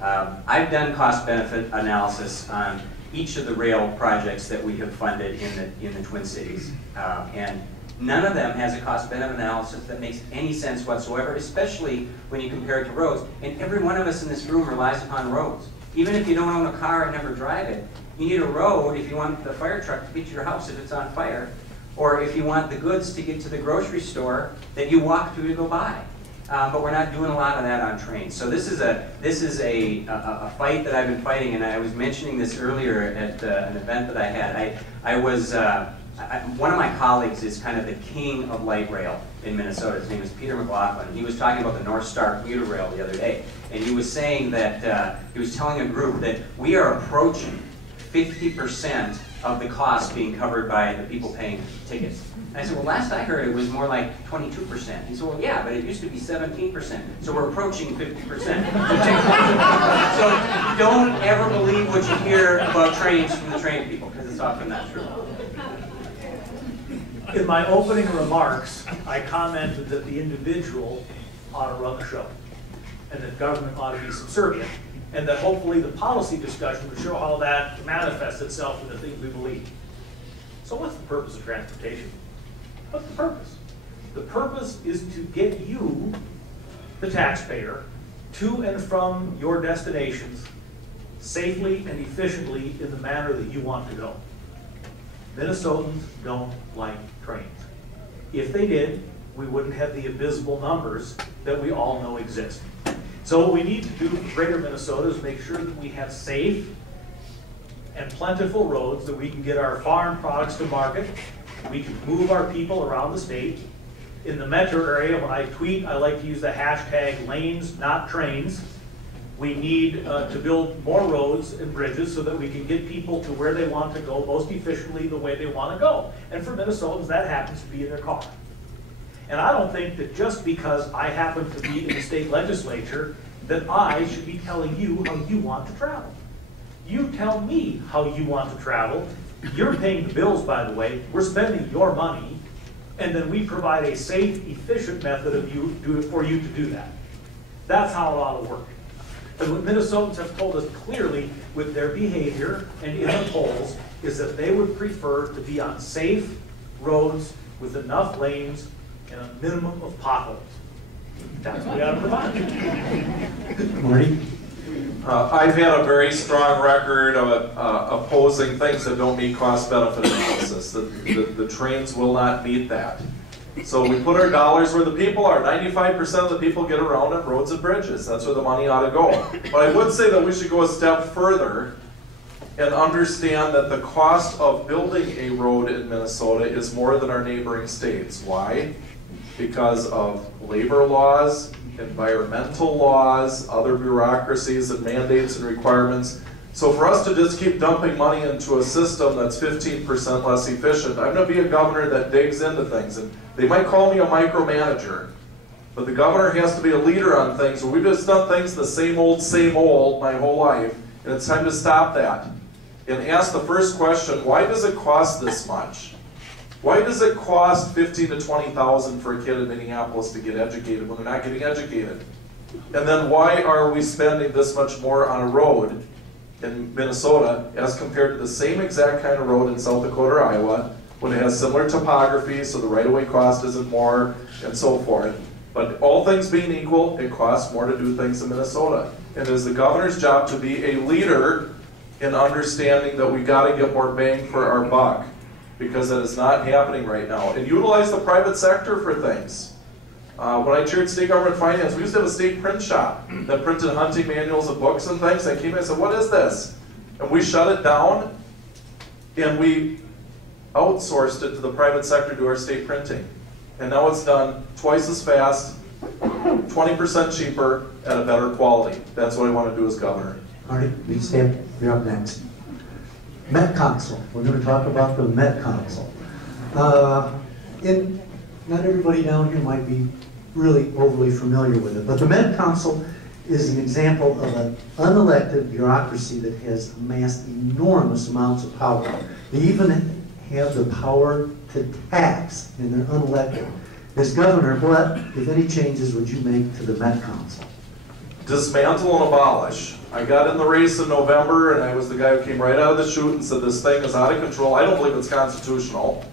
I've done cost-benefit analysis on each of the rail projects that we have funded in the Twin Cities, and none of them has a cost-benefit analysis that makes any sense whatsoever, especially when you compare it to roads. And every one of us in this room relies upon roads. Even if you don't own a car and never drive it, you need a road if you want the fire truck to get to your house if it's on fire, or if you want the goods to get to the grocery store that you walk through to go buy. But we're not doing a lot of that on trains. So this is a fight that I've been fighting, and I was mentioning this earlier at an event that I had. One of my colleagues is kind of the king of light rail in Minnesota. His name is Peter McLaughlin. He was talking about the North Star commuter rail the other day, and he was saying that he was telling a group that we are approaching 50% of the cost being covered by the people paying tickets. And I said, well, last I heard it was more like 22%. He said, well, yeah, but it used to be 17%. So we're approaching 50%. So don't ever believe what you hear about trains from the train people, because it's often not true. In my opening remarks, I commented that the individual ought to run the show, and that government ought to be subservient, and that hopefully the policy discussion would show how that manifests itself in the things we believe. So what's the purpose of transportation? What's the purpose? The purpose is to get you, the taxpayer, to and from your destinations safely and efficiently in the manner that you want to go. Minnesotans don't like trains. If they did, we wouldn't have the abysmal numbers that we all know exist. So what we need to do for greater Minnesota is make sure that we have safe and plentiful roads, that we can get our farm products to market, we can move our people around the state. In the metro area, when I tweet, I like to use the hashtag lanes, not trains. We need to build more roads and bridges so that we can get people to where they want to go most efficiently the way they want to go. And for Minnesotans, that happens to be in their car. And I don't think that just because I happen to be in the state legislature that I should be telling you how you want to travel. You tell me how you want to travel. You're paying the bills, by the way. We're spending your money. And then we provide a safe, efficient method for you to do that. That's how it ought to work. And what Minnesotans have told us clearly with their behavior and in the polls is that they would prefer to be on safe roads with enough lanes and a minimum of potholes. That's what we ought to provide. Marty? I've had a very strong record of opposing things that don't meet cost-benefit analysis. The trains will not meet that. So we put our dollars where the people are. 95% of the people get around on roads and bridges. That's where the money ought to go. But I would say that we should go a step further and understand that the cost of building a road in Minnesota is more than our neighboring states. Why? Because of labor laws, environmental laws, other bureaucracies and mandates and requirements. So for us to just keep dumping money into a system that's 15% less efficient, I'm going to be a governor that digs into things. And they might call me a micromanager, but the governor has to be a leader on things. We've just done things the same old my whole life, and it's time to stop that. And ask the first question, why does it cost this much? Why does it cost $15,000 to $20,000 for a kid in Minneapolis to get educated when they're not getting educated? And then why are we spending this much more on a road in Minnesota as compared to the same exact kind of road in South Dakota or Iowa when it has similar topography, so the right-of-way cost isn't more, and so forth. But all things being equal, it costs more to do things in Minnesota. And it is the governor's job to be a leader in understanding that we got to get more bang for our buck, because that is not happening right now. And utilize the private sector for things. When I chaired state government finance, we used to have a state print shop that printed hunting manuals and books and things. I came in and said, what is this? And we shut it down, and we outsourced it to the private sector to do our state printing. And now it's done twice as fast, 20% cheaper, at a better quality. That's what I want to do as governor. Marty, please stand. You're up next. Met Council. We're going to talk about the Met Council. Not everybody down here might be really overly familiar with it, but the Met Council is an example of an unelected bureaucracy that has amassed enormous amounts of power. They even have the power to tax, and they're unelected. As governor, what, if any, changes would you make to the Met Council? Dismantle and abolish. I got in the race in November, and I was the guy who came right out of the chute and said this thing is out of control. I don't believe it's constitutional.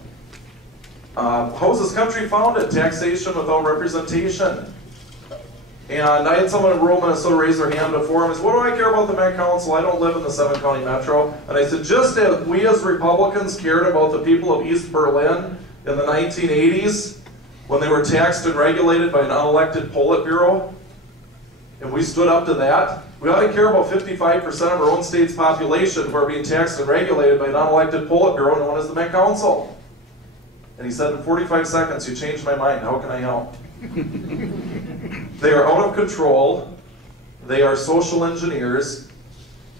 How was this country founded? Taxation without representation. And I had someone in rural Minnesota raise their hand before and said, what do I care about the Met Council? I don't live in the 7-county metro. And I said, just as we as Republicans cared about the people of East Berlin in the 1980s when they were taxed and regulated by an unelected Politburo, and we stood up to that, we ought to care about 55% of our own state's population who are being taxed and regulated by an unelected Politburo known as the Met Council. And he said, in 45 seconds, you changed my mind. How can I help? They are out of control. They are social engineers.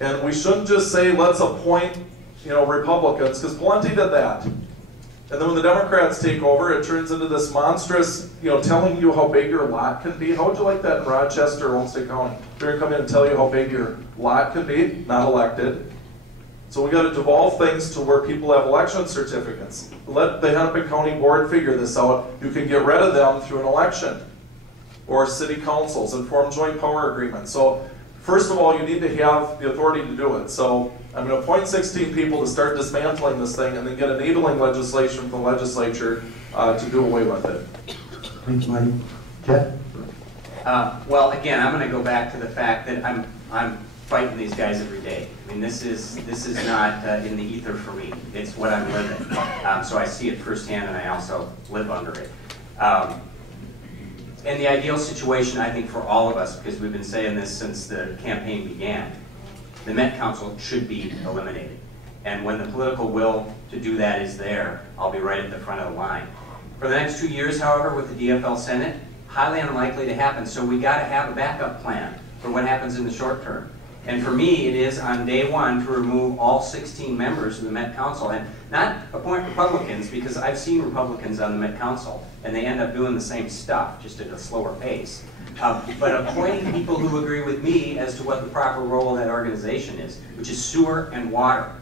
And we shouldn't just say, let's appoint, Republicans, because Pawlenty did that. And then when the Democrats take over, it turns into this monstrous, telling you how big your lot can be. How would you like that in Rochester or Olmsted County? They're going to come in and tell you how big your lot can be, not elected. So we got to devolve things to where people have election certificates. Let the Hennepin County Board figure this out. You can get rid of them through an election or city councils and form joint power agreements. So first of all, you need to have the authority to do it. So I'm going to appoint 16 people to start dismantling this thing and then get enabling legislation from the legislature to do away with it. Thanks, Marty. Jeff? Well, again, I'm going to go back to the fact that I'm fighting these guys every day. I mean, this is not in the ether for me. It's what I'm living. So I see it firsthand, and I also live under it. And the ideal situation, I think, for all of us, because we've been saying this since the campaign began, the Met Council should be eliminated. And when the political will to do that is there, I'll be right at the front of the line. For the next 2 years, however, with the DFL Senate, highly unlikely to happen. So we got to have a backup plan for what happens in the short term. And for me, it is on day one to remove all 16 members of the Met Council and not appoint Republicans, because I've seen Republicans on the Met Council and they end up doing the same stuff, just at a slower pace. But appointing people who agree with me as to what the proper role of that organization is, which is sewer and water.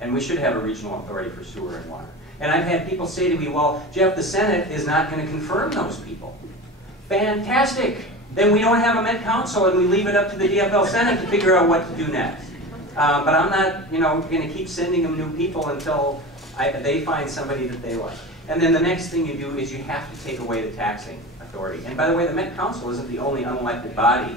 And we should have a regional authority for sewer and water. And I've had people say to me, well, Jeff, the Senate is not going to confirm those people. Fantastic. Then we don't have a Met Council and we leave it up to the DFL Senate to figure out what to do next. But I'm not, going to keep sending them new people until they find somebody that they like. And then the next thing you do is you have to take away the taxing authority. And by the way, the Met Council isn't the only unelected body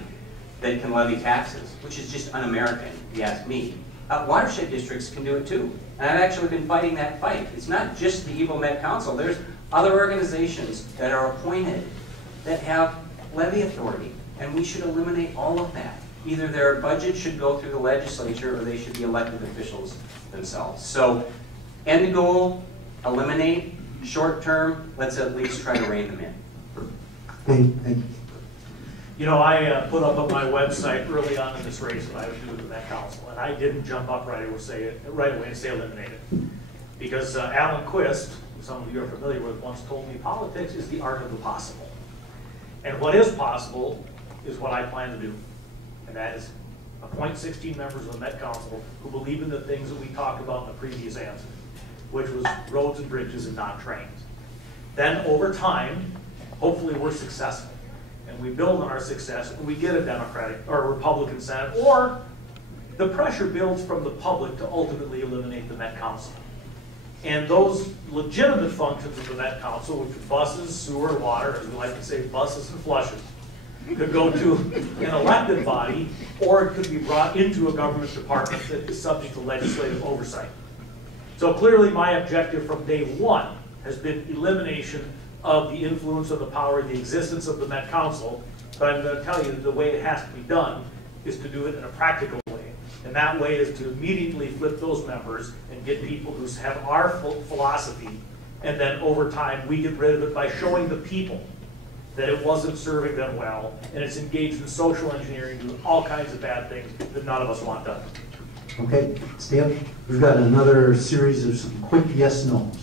that can levy taxes, which is just un-American, if you ask me. Watershed districts can do it too. And I've actually been fighting that fight. It's not just the evil Met Council. There's other organizations that are appointed that have levy authority, and we should eliminate all of that. Either their budget should go through the legislature or they should be elected officials themselves. So, end goal, eliminate. Short term, let's at least try to rein them in. Thank you. I put up on my website early on in this race what I would do with the Met Council, and I didn't jump up right away and say eliminate it. Because Alan Quist, who some of you are familiar with, once told me politics is the art of the possible. And what is possible is what I plan to do. And that is appoint 16 members of the Met Council who believe in the things that we talked about in the previous answer, which was roads and bridges and not trains. Then over time, hopefully we're successful. And we build on our success and we get a Democratic or a Republican Senate, or the pressure builds from the public to ultimately eliminate the Met Council. And those legitimate functions of the Met Council, which are buses, sewer, water, as we like to say, buses and flushes, could go to an elected body, or it could be brought into a government department that is subject to legislative oversight. So clearly my objective from day one has been elimination of the influence of the power, the existence of the Met Council, but I'm going to tell you that the way it has to be done is to do it in a practical way. And that way is to immediately flip those members and get people who have our philosophy, and then over time we get rid of it by showing the people that it wasn't serving them well, and it's engaged in social engineering, doing all kinds of bad things that none of us want done. Okay, Stan, we've got another series of some quick yes/nos.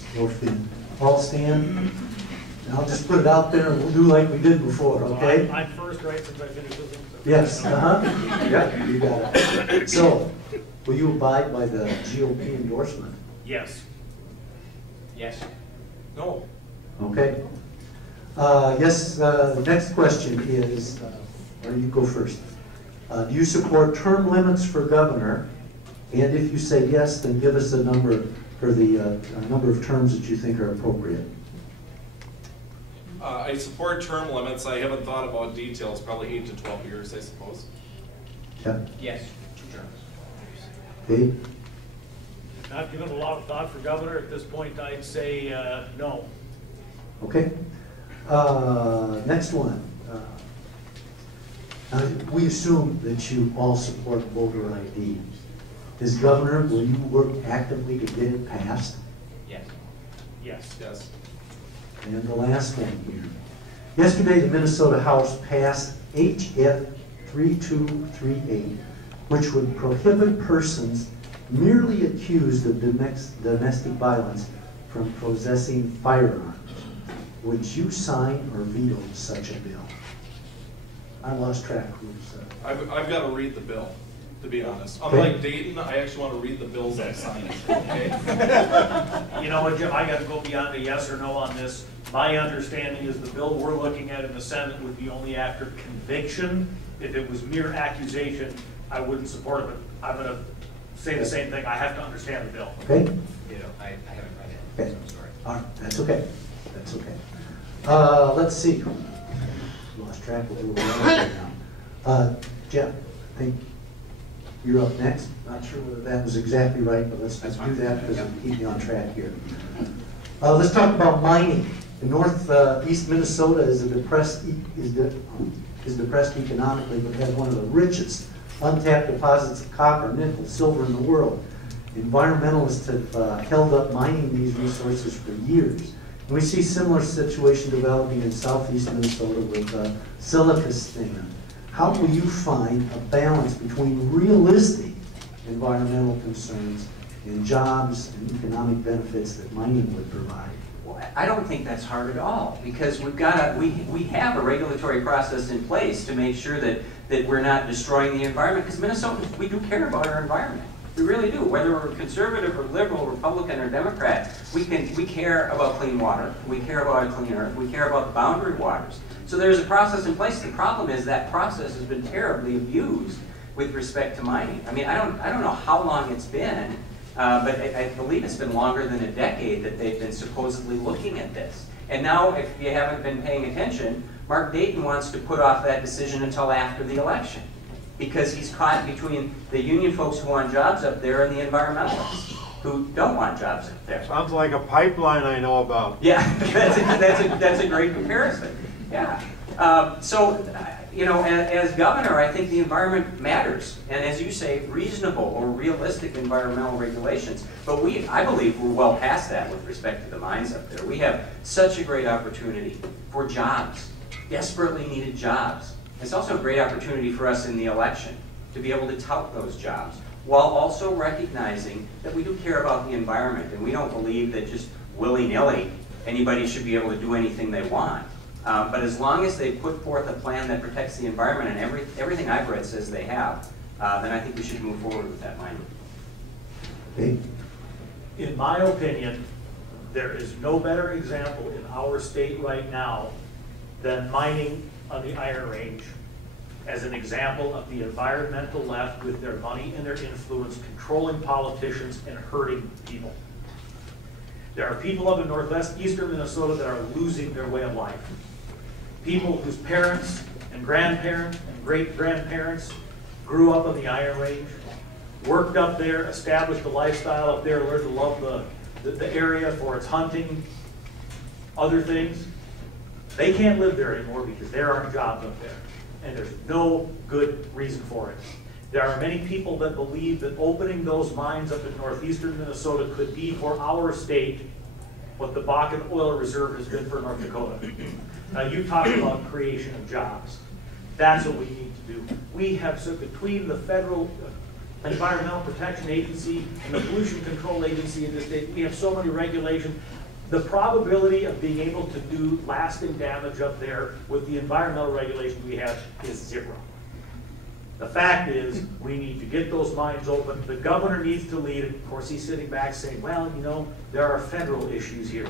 All stand. And I'll just put it out there and we'll do like we did before, okay? I'm first, right, since I finished with them? Yes, yeah, you got it. So, will you abide by the GOP endorsement? Yes. Yes. No. Okay. Yes, the next question is, or you go first. Do you support term limits for governor? And if you say yes, then give us a number for the number of terms that you think are appropriate. I support term limits. I haven't thought about details, probably 8 to 12 years, I suppose. Yeah. Yes. 2 terms. Dave? Not given a lot of thought for governor at this point. I'd say no. Okay. Next one. We assume that you all support voter ID. As governor, will you work actively to get it passed? Yes. Yes. Yes. And the last one here. Yesterday, the Minnesota House passed HF 3238, which would prohibit persons merely accused of domestic violence from possessing firearms. Would you sign or veto such a bill? I lost track who said. I've got to read the bill, to be honest. Okay. Unlike Dayton, I actually want to read the bills I signed. Okay? You know what, Jim, I got to go beyond a yes or no on this. My understanding is the bill we're looking at in the Senate would be only after conviction. If it was mere accusation, I wouldn't support it, but I'm gonna say the same thing. I have to understand the bill. Okay? You know, I haven't read it, Okay. so I'm sorry. All right, that's okay. That's okay. Let's see. Lost track of where we're at right now. Jeff, I think you're up next. Not sure whether that was exactly right, but let's do that because it'll keep you on track here. Let's talk about mining. In northeast Minnesota is depressed economically, but has one of the richest untapped deposits of copper, nickel, silver in the world. Environmentalists have held up mining these resources for years. And we see similar situation developing in southeast Minnesota with silica sand. How will you find a balance between realistic environmental concerns and jobs and economic benefits that mining would provide? Well, I don't think that's hard at all, because we have a regulatory process in place to make sure that we're not destroying the environment, because Minnesotans, we do care about our environment. We really do. Whether we're conservative or liberal, Republican or Democrat, we care about clean water, we care about a clean earth, we care about the boundary waters. So there's a process in place. The problem is that process has been terribly abused with respect to mining. I mean, I don't know how long it's been, but I believe it's been longer than a decade that they've been supposedly looking at this. And now, if you haven't been paying attention, Mark Dayton wants to put off that decision until after the election, because he's caught between the union folks who want jobs up there and the environmentalists who don't want jobs up there. Sounds like a pipeline I know about. Yeah, that's a great comparison. Yeah. You know, as governor, I think the environment matters, and as you say, reasonable or realistic environmental regulations. But I believe we're well past that with respect to the mines up there. We have such a great opportunity for jobs, desperately needed jobs. It's also a great opportunity for us in the election to be able to tout those jobs, while also recognizing that we do care about the environment, and we don't believe that just willy-nilly anybody should be able to do anything they want. But as long as they put forth a plan that protects the environment, and everything I've read says they have, then I think we should move forward with that mining. Okay. In my opinion, there is no better example in our state right now than mining on the Iron Range as an example of the environmental left with their money and their influence controlling politicians and hurting people. There are people up in northeastern Minnesota that are losing their way of life. People whose parents and grandparents and great-grandparents grew up on the Iron Range, worked up there, established a lifestyle up there, learned to love the area for its hunting, other things. They can't live there anymore because there aren't jobs up there, and there's no good reason for it. There are many people that believe that opening those mines up in northeastern Minnesota could be for our state what the Bakken Oil Reserve has been for North Dakota. Now, you talk about creation of jobs. That's what we need to do. We have, so between the federal Environmental Protection Agency and the Pollution Control Agency in this state, we have so many regulations. The probability of being able to do lasting damage up there with the environmental regulations we have is zero. The fact is, we need to get those mines open. The governor needs to lead it. Of course, he's sitting back saying, well, you know, there are federal issues here.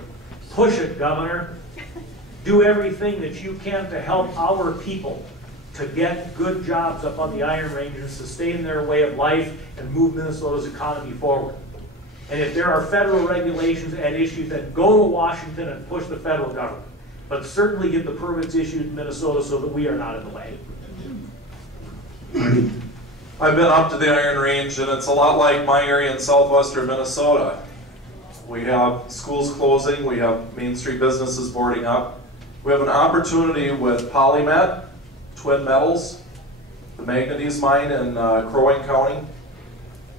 Push it, governor. Do everything that you can to help our people to get good jobs up on the Iron Range and sustain their way of life and move Minnesota's economy forward. And if there are federal regulations and issues, then go to Washington and push the federal government. But certainly get the permits issued in Minnesota so that we are not in the way. I've been up to the Iron Range, and it's a lot like my area in southwestern Minnesota. We have schools closing, we have Main Street businesses boarding up. We have an opportunity with Polymet, Twin Metals, the manganese mine in Crow Wing County,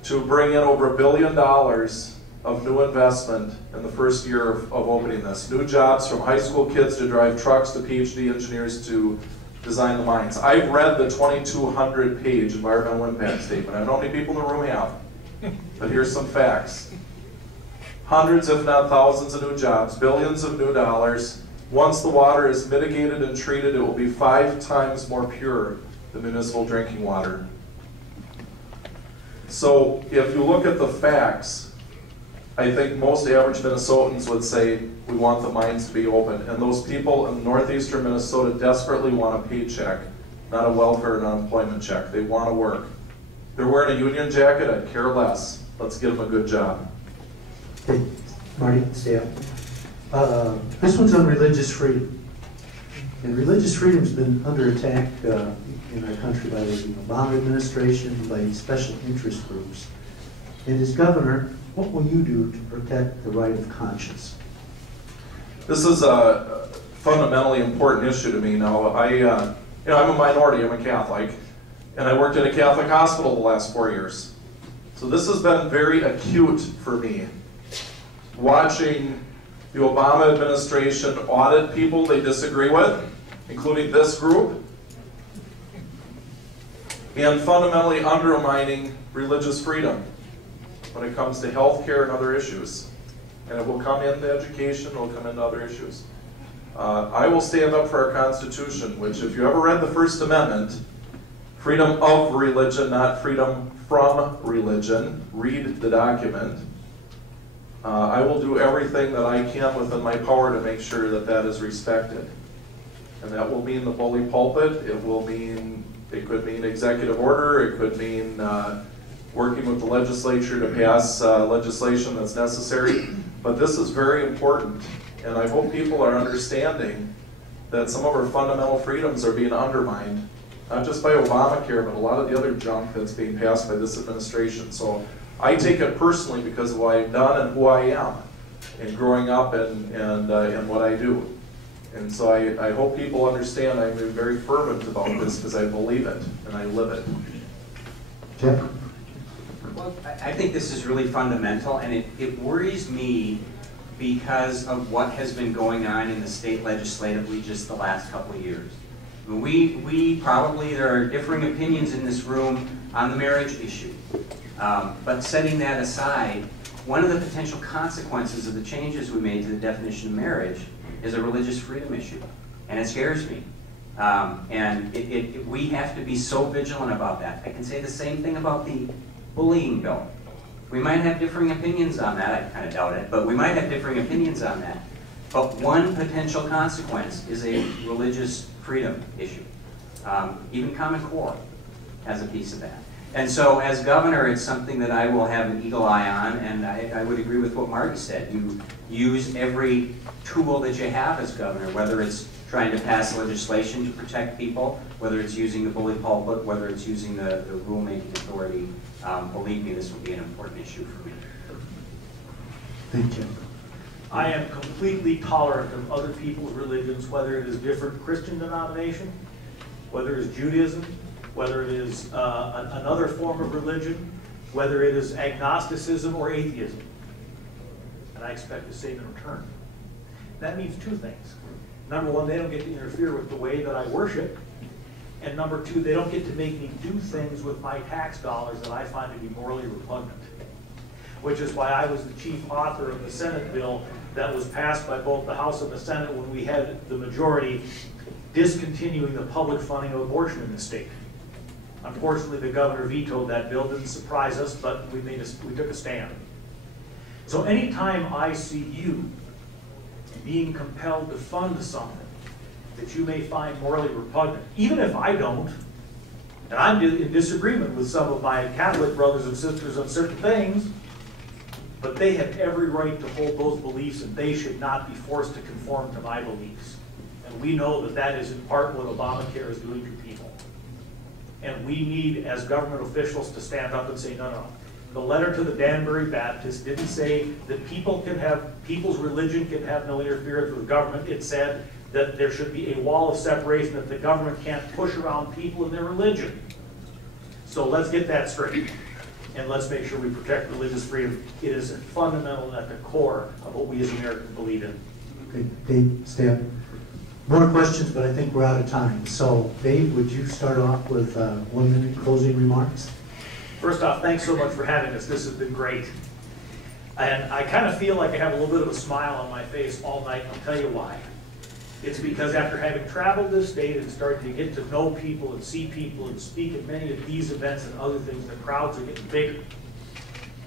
to bring in over $1 billion of new investment in the first year of opening this. New jobs, from high school kids to drive trucks to PhD engineers to design the mines. I've read the 2,200-page environmental impact statement. I don't know how many people in the room have, but here's some facts. Hundreds, if not thousands, of new jobs, billions of new dollars. Once the water is mitigated and treated, it will be 5 times more pure than municipal drinking water. So if you look at the facts, I think most average Minnesotans would say we want the mines to be open. And those people in northeastern Minnesota desperately want a paycheck, not a welfare and unemployment check. They want to work. they're wearing a union jacket, I'd care less. Let's give them a good job. Okay, Marty, stay up. This one's on religious freedom. And religious freedom's been under attack in our country by the Obama administration, by special interest groups. And as governor, what will you do to protect the right of conscience? This is a fundamentally important issue to me. Now, I'm a minority, I'm a Catholic, and I worked at a Catholic hospital the last 4 years. So this has been very acute for me. Watching the Obama administration audit people they disagree with, including this group, and fundamentally undermining religious freedom when it comes to health care and other issues. And it will come into education, it will come into other issues. I will stand up for our Constitution, which, if you ever read the First Amendment, freedom of religion, not freedom from religion, read the document. I will do everything that I can within my power to make sure that that is respected. And that will mean the bully pulpit, it could mean executive order, it could mean working with the legislature to pass legislation that's necessary. But this is very important, and I hope people are understanding that some of our fundamental freedoms are being undermined, not just by Obamacare, but a lot of the other junk that's being passed by this administration. So I take it personally because of what I've done and who I am, and growing up and what I do. And so I hope people understand I'm very fervent about this because I believe it and I live it. Jeff? Well, I think this is really fundamental, and it worries me because of what has been going on in the state legislatively just the last couple of years. We probably, there are differing opinions in this room on the marriage issue. But setting that aside, one of the potential consequences of the changes we made to the definition of marriage is a religious freedom issue, and it scares me. And we have to be so vigilant about that. I can say the same thing about the bullying bill. We might have differing opinions on that, I kind of doubt it, but we might have differing opinions on that. But one potential consequence is a religious freedom issue. Even Common Core has a piece of that. And so as governor, it's something that I will have an eagle eye on, and I would agree with what Marty said. You use every tool that you have as governor, whether it's trying to pass legislation to protect people, whether it's using the bully pulpit, whether it's using the rulemaking authority. Believe me, this will be an important issue for me. Thank you. I am completely tolerant of other people's religions, whether it is different Christian denomination, whether it is Judaism, whether it is another form of religion, whether it is agnosticism or atheism. And I expect the same in return. That means two things. Number one, they don't get to interfere with the way that I worship. And number two, they don't get to make me do things with my tax dollars that I find to be morally repugnant. Which is why I was the chief author of the Senate bill that was passed by both the House and the Senate when we had the majority discontinuing the public funding of abortion in the state. Unfortunately, the governor vetoed that bill. Didn't surprise us, but we took a stand. So anytime I see you being compelled to fund something that you may find morally repugnant, even if I don't, and I'm in disagreement with some of my Catholic brothers and sisters on certain things, but they have every right to hold those beliefs, and they should not be forced to conform to my beliefs. And we know that that is in part what Obamacare is doing to people. And we need, as government officials, to stand up and say, no, no. The letter to the Danbury Baptist didn't say that people's religion can have no interference with government. It said that there should be a wall of separation, that the government can't push around people in their religion. So let's get that straight. And let's make sure we protect religious freedom. It is fundamental at the core of what we as Americans believe in. Okay, Dave, stay up. More questions, but I think we're out of time. So, Dave, would you start off with 1 minute closing remarks? First off, thanks so much for having us. This has been great. And I kind of feel like I have a little bit of a smile on my face all night. I'll tell you why. It's because after having traveled this state and starting to get to know people and see people and speak at many of these events and other things, the crowds are getting bigger.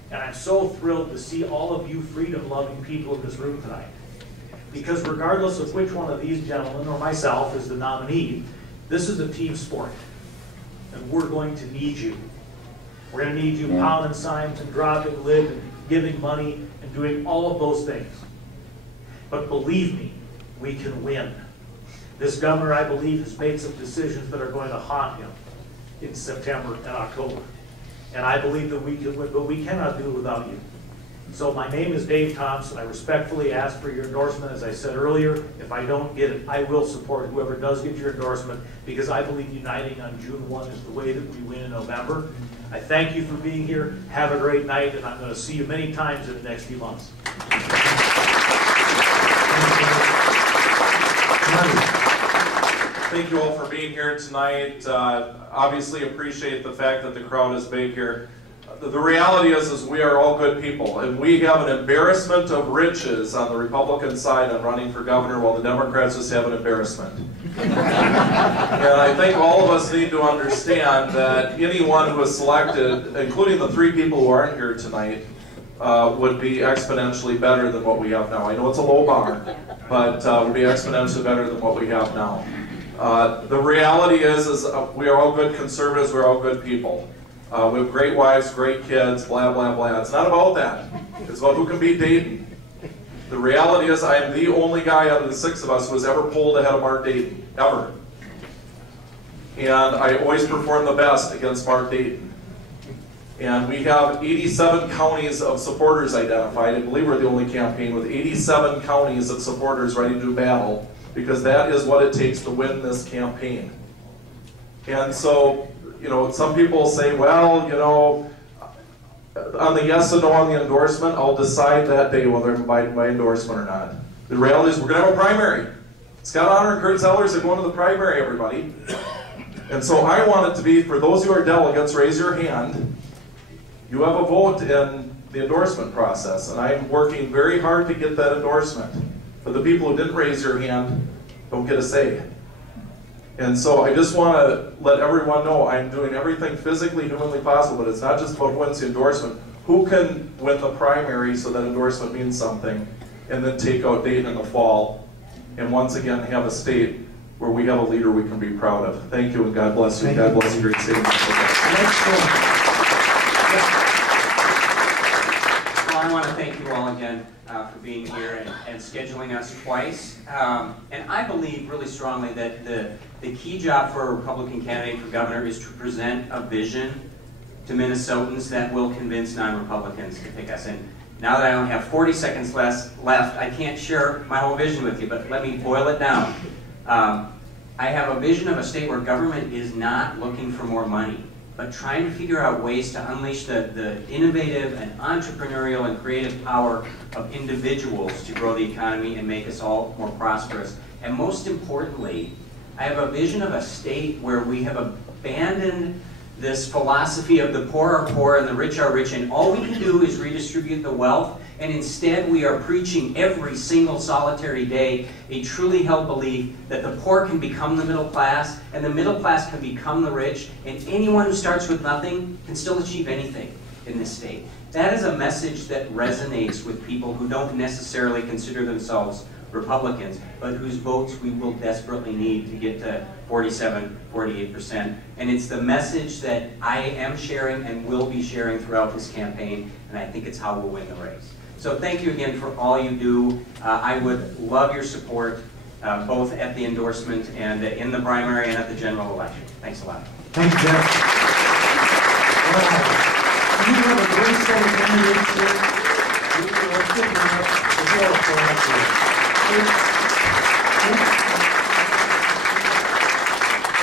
And I'm so thrilled to see all of you freedom-loving people in this room tonight. Because regardless of which one of these gentlemen or myself is the nominee, this is a team sport. And we're going to need you. We're going to need you pounding signs and dropping lid and giving money and doing all of those things. But believe me, we can win. This governor, I believe, has made some decisions that are going to haunt him in September and October. And I believe that we can win, but we cannot do it without you. So my name is Dave Thompson. I respectfully ask for your endorsement. As I said earlier, if I don't get it, I will support whoever does get your endorsement, because I believe uniting on June 1 is the way that we win in November. I thank you for being here. Have a great night, and I'm going to see you many times in the next few months. Thank you all for being here tonight. Obviously appreciate the fact that the crowd is big here. The reality is we are all good people, and we have an embarrassment of riches on the Republican side on running for governor, while the Democrats just have an embarrassment. And I think all of us need to understand that anyone who is selected, including the 3 people who aren't here tonight, would be exponentially better than what we have now. I know it's a low bar, but would be exponentially better than what we have now. The reality is we are all good conservatives, we're all good people. We have great wives, great kids, blah, blah, blah. It's not about that. It's about who can beat Dayton. The reality is I am the only guy out of the 6 of us who has ever polled ahead of Mark Dayton, ever. And I always perform the best against Mark Dayton. And we have 87 counties of supporters identified. I believe we're the only campaign with 87 counties of supporters ready to do battle, because that is what it takes to win this campaign. And so, you know, some people say, well, you know, on the yes and no on the endorsement, I'll decide that day whether I'm buying my endorsement or not. The reality is we're going to have a primary. Scott Honor and Kurt Zellers are going to the primary, everybody. And so I want it to be, for those who are delegates, raise your hand. You have a vote in the endorsement process, and I'm working very hard to get that endorsement. For the people who didn't raise your hand, don't get a say. And so I just want to let everyone know I'm doing everything physically, humanly possible, but it's not just about who wins the endorsement. Who can win the primary so that endorsement means something, and then take out Dayton in the fall, and once again have a state where we have a leader we can be proud of. Thank you, and God bless you. God bless the great state of Minnesota. Well, I want to thank you all again for being here and scheduling us twice. And I believe really strongly that the key job for a Republican candidate for governor is to present a vision to Minnesotans that will convince non-Republicans to pick us. And now that I only have 40 seconds left, I can't share my whole vision with you, but let me boil it down. I have a vision of a state where government is not looking for more money, but trying to figure out ways to unleash the innovative and entrepreneurial and creative power of individuals to grow the economy and make us all more prosperous. And most importantly, I have a vision of a state where we have abandoned this philosophy of the poor are poor and the rich are rich, and all we can do is redistribute the wealth, and instead we are preaching every single solitary day a truly held belief that the poor can become the middle class, and the middle class can become the rich, and anyone who starts with nothing can still achieve anything in this state. That is a message that resonates with people who don't necessarily consider themselves Republicans, but whose votes we will desperately need to get to 47, 48%. And it's the message that I am sharing and will be sharing throughout this campaign, and I think it's how we'll win the race. So thank you again for all you do. I would love your support, both at the endorsement and in the primary and at the general election. Thanks a lot. Thank you, Jeff. You have a great set of candidates here. Let's give them up as well for us.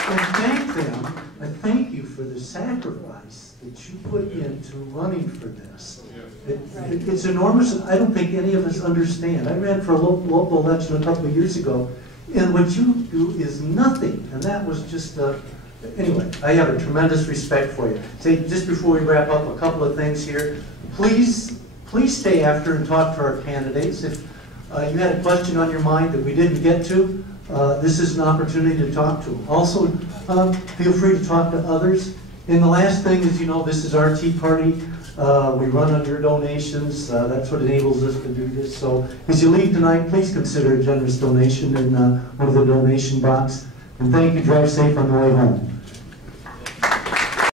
And thank them, and thank you for the sacrifice that you put into running for this. It's enormous. I don't think any of us understand. I ran for a local election a couple of years ago, and what you do is nothing. And that was just, anyway, I have a tremendous respect for you. Say, just before we wrap up, a couple of things here. Please stay after and talk to our candidates. If you had a question on your mind that we didn't get to, this is an opportunity to talk to them. Also, feel free to talk to others. And the last thing is, you know, this is our Tea Party. We run under donations. That's what enables us to do this. So as you leave tonight, please consider a generous donation in one of the donation box. And thank you. Drive safe on the way home.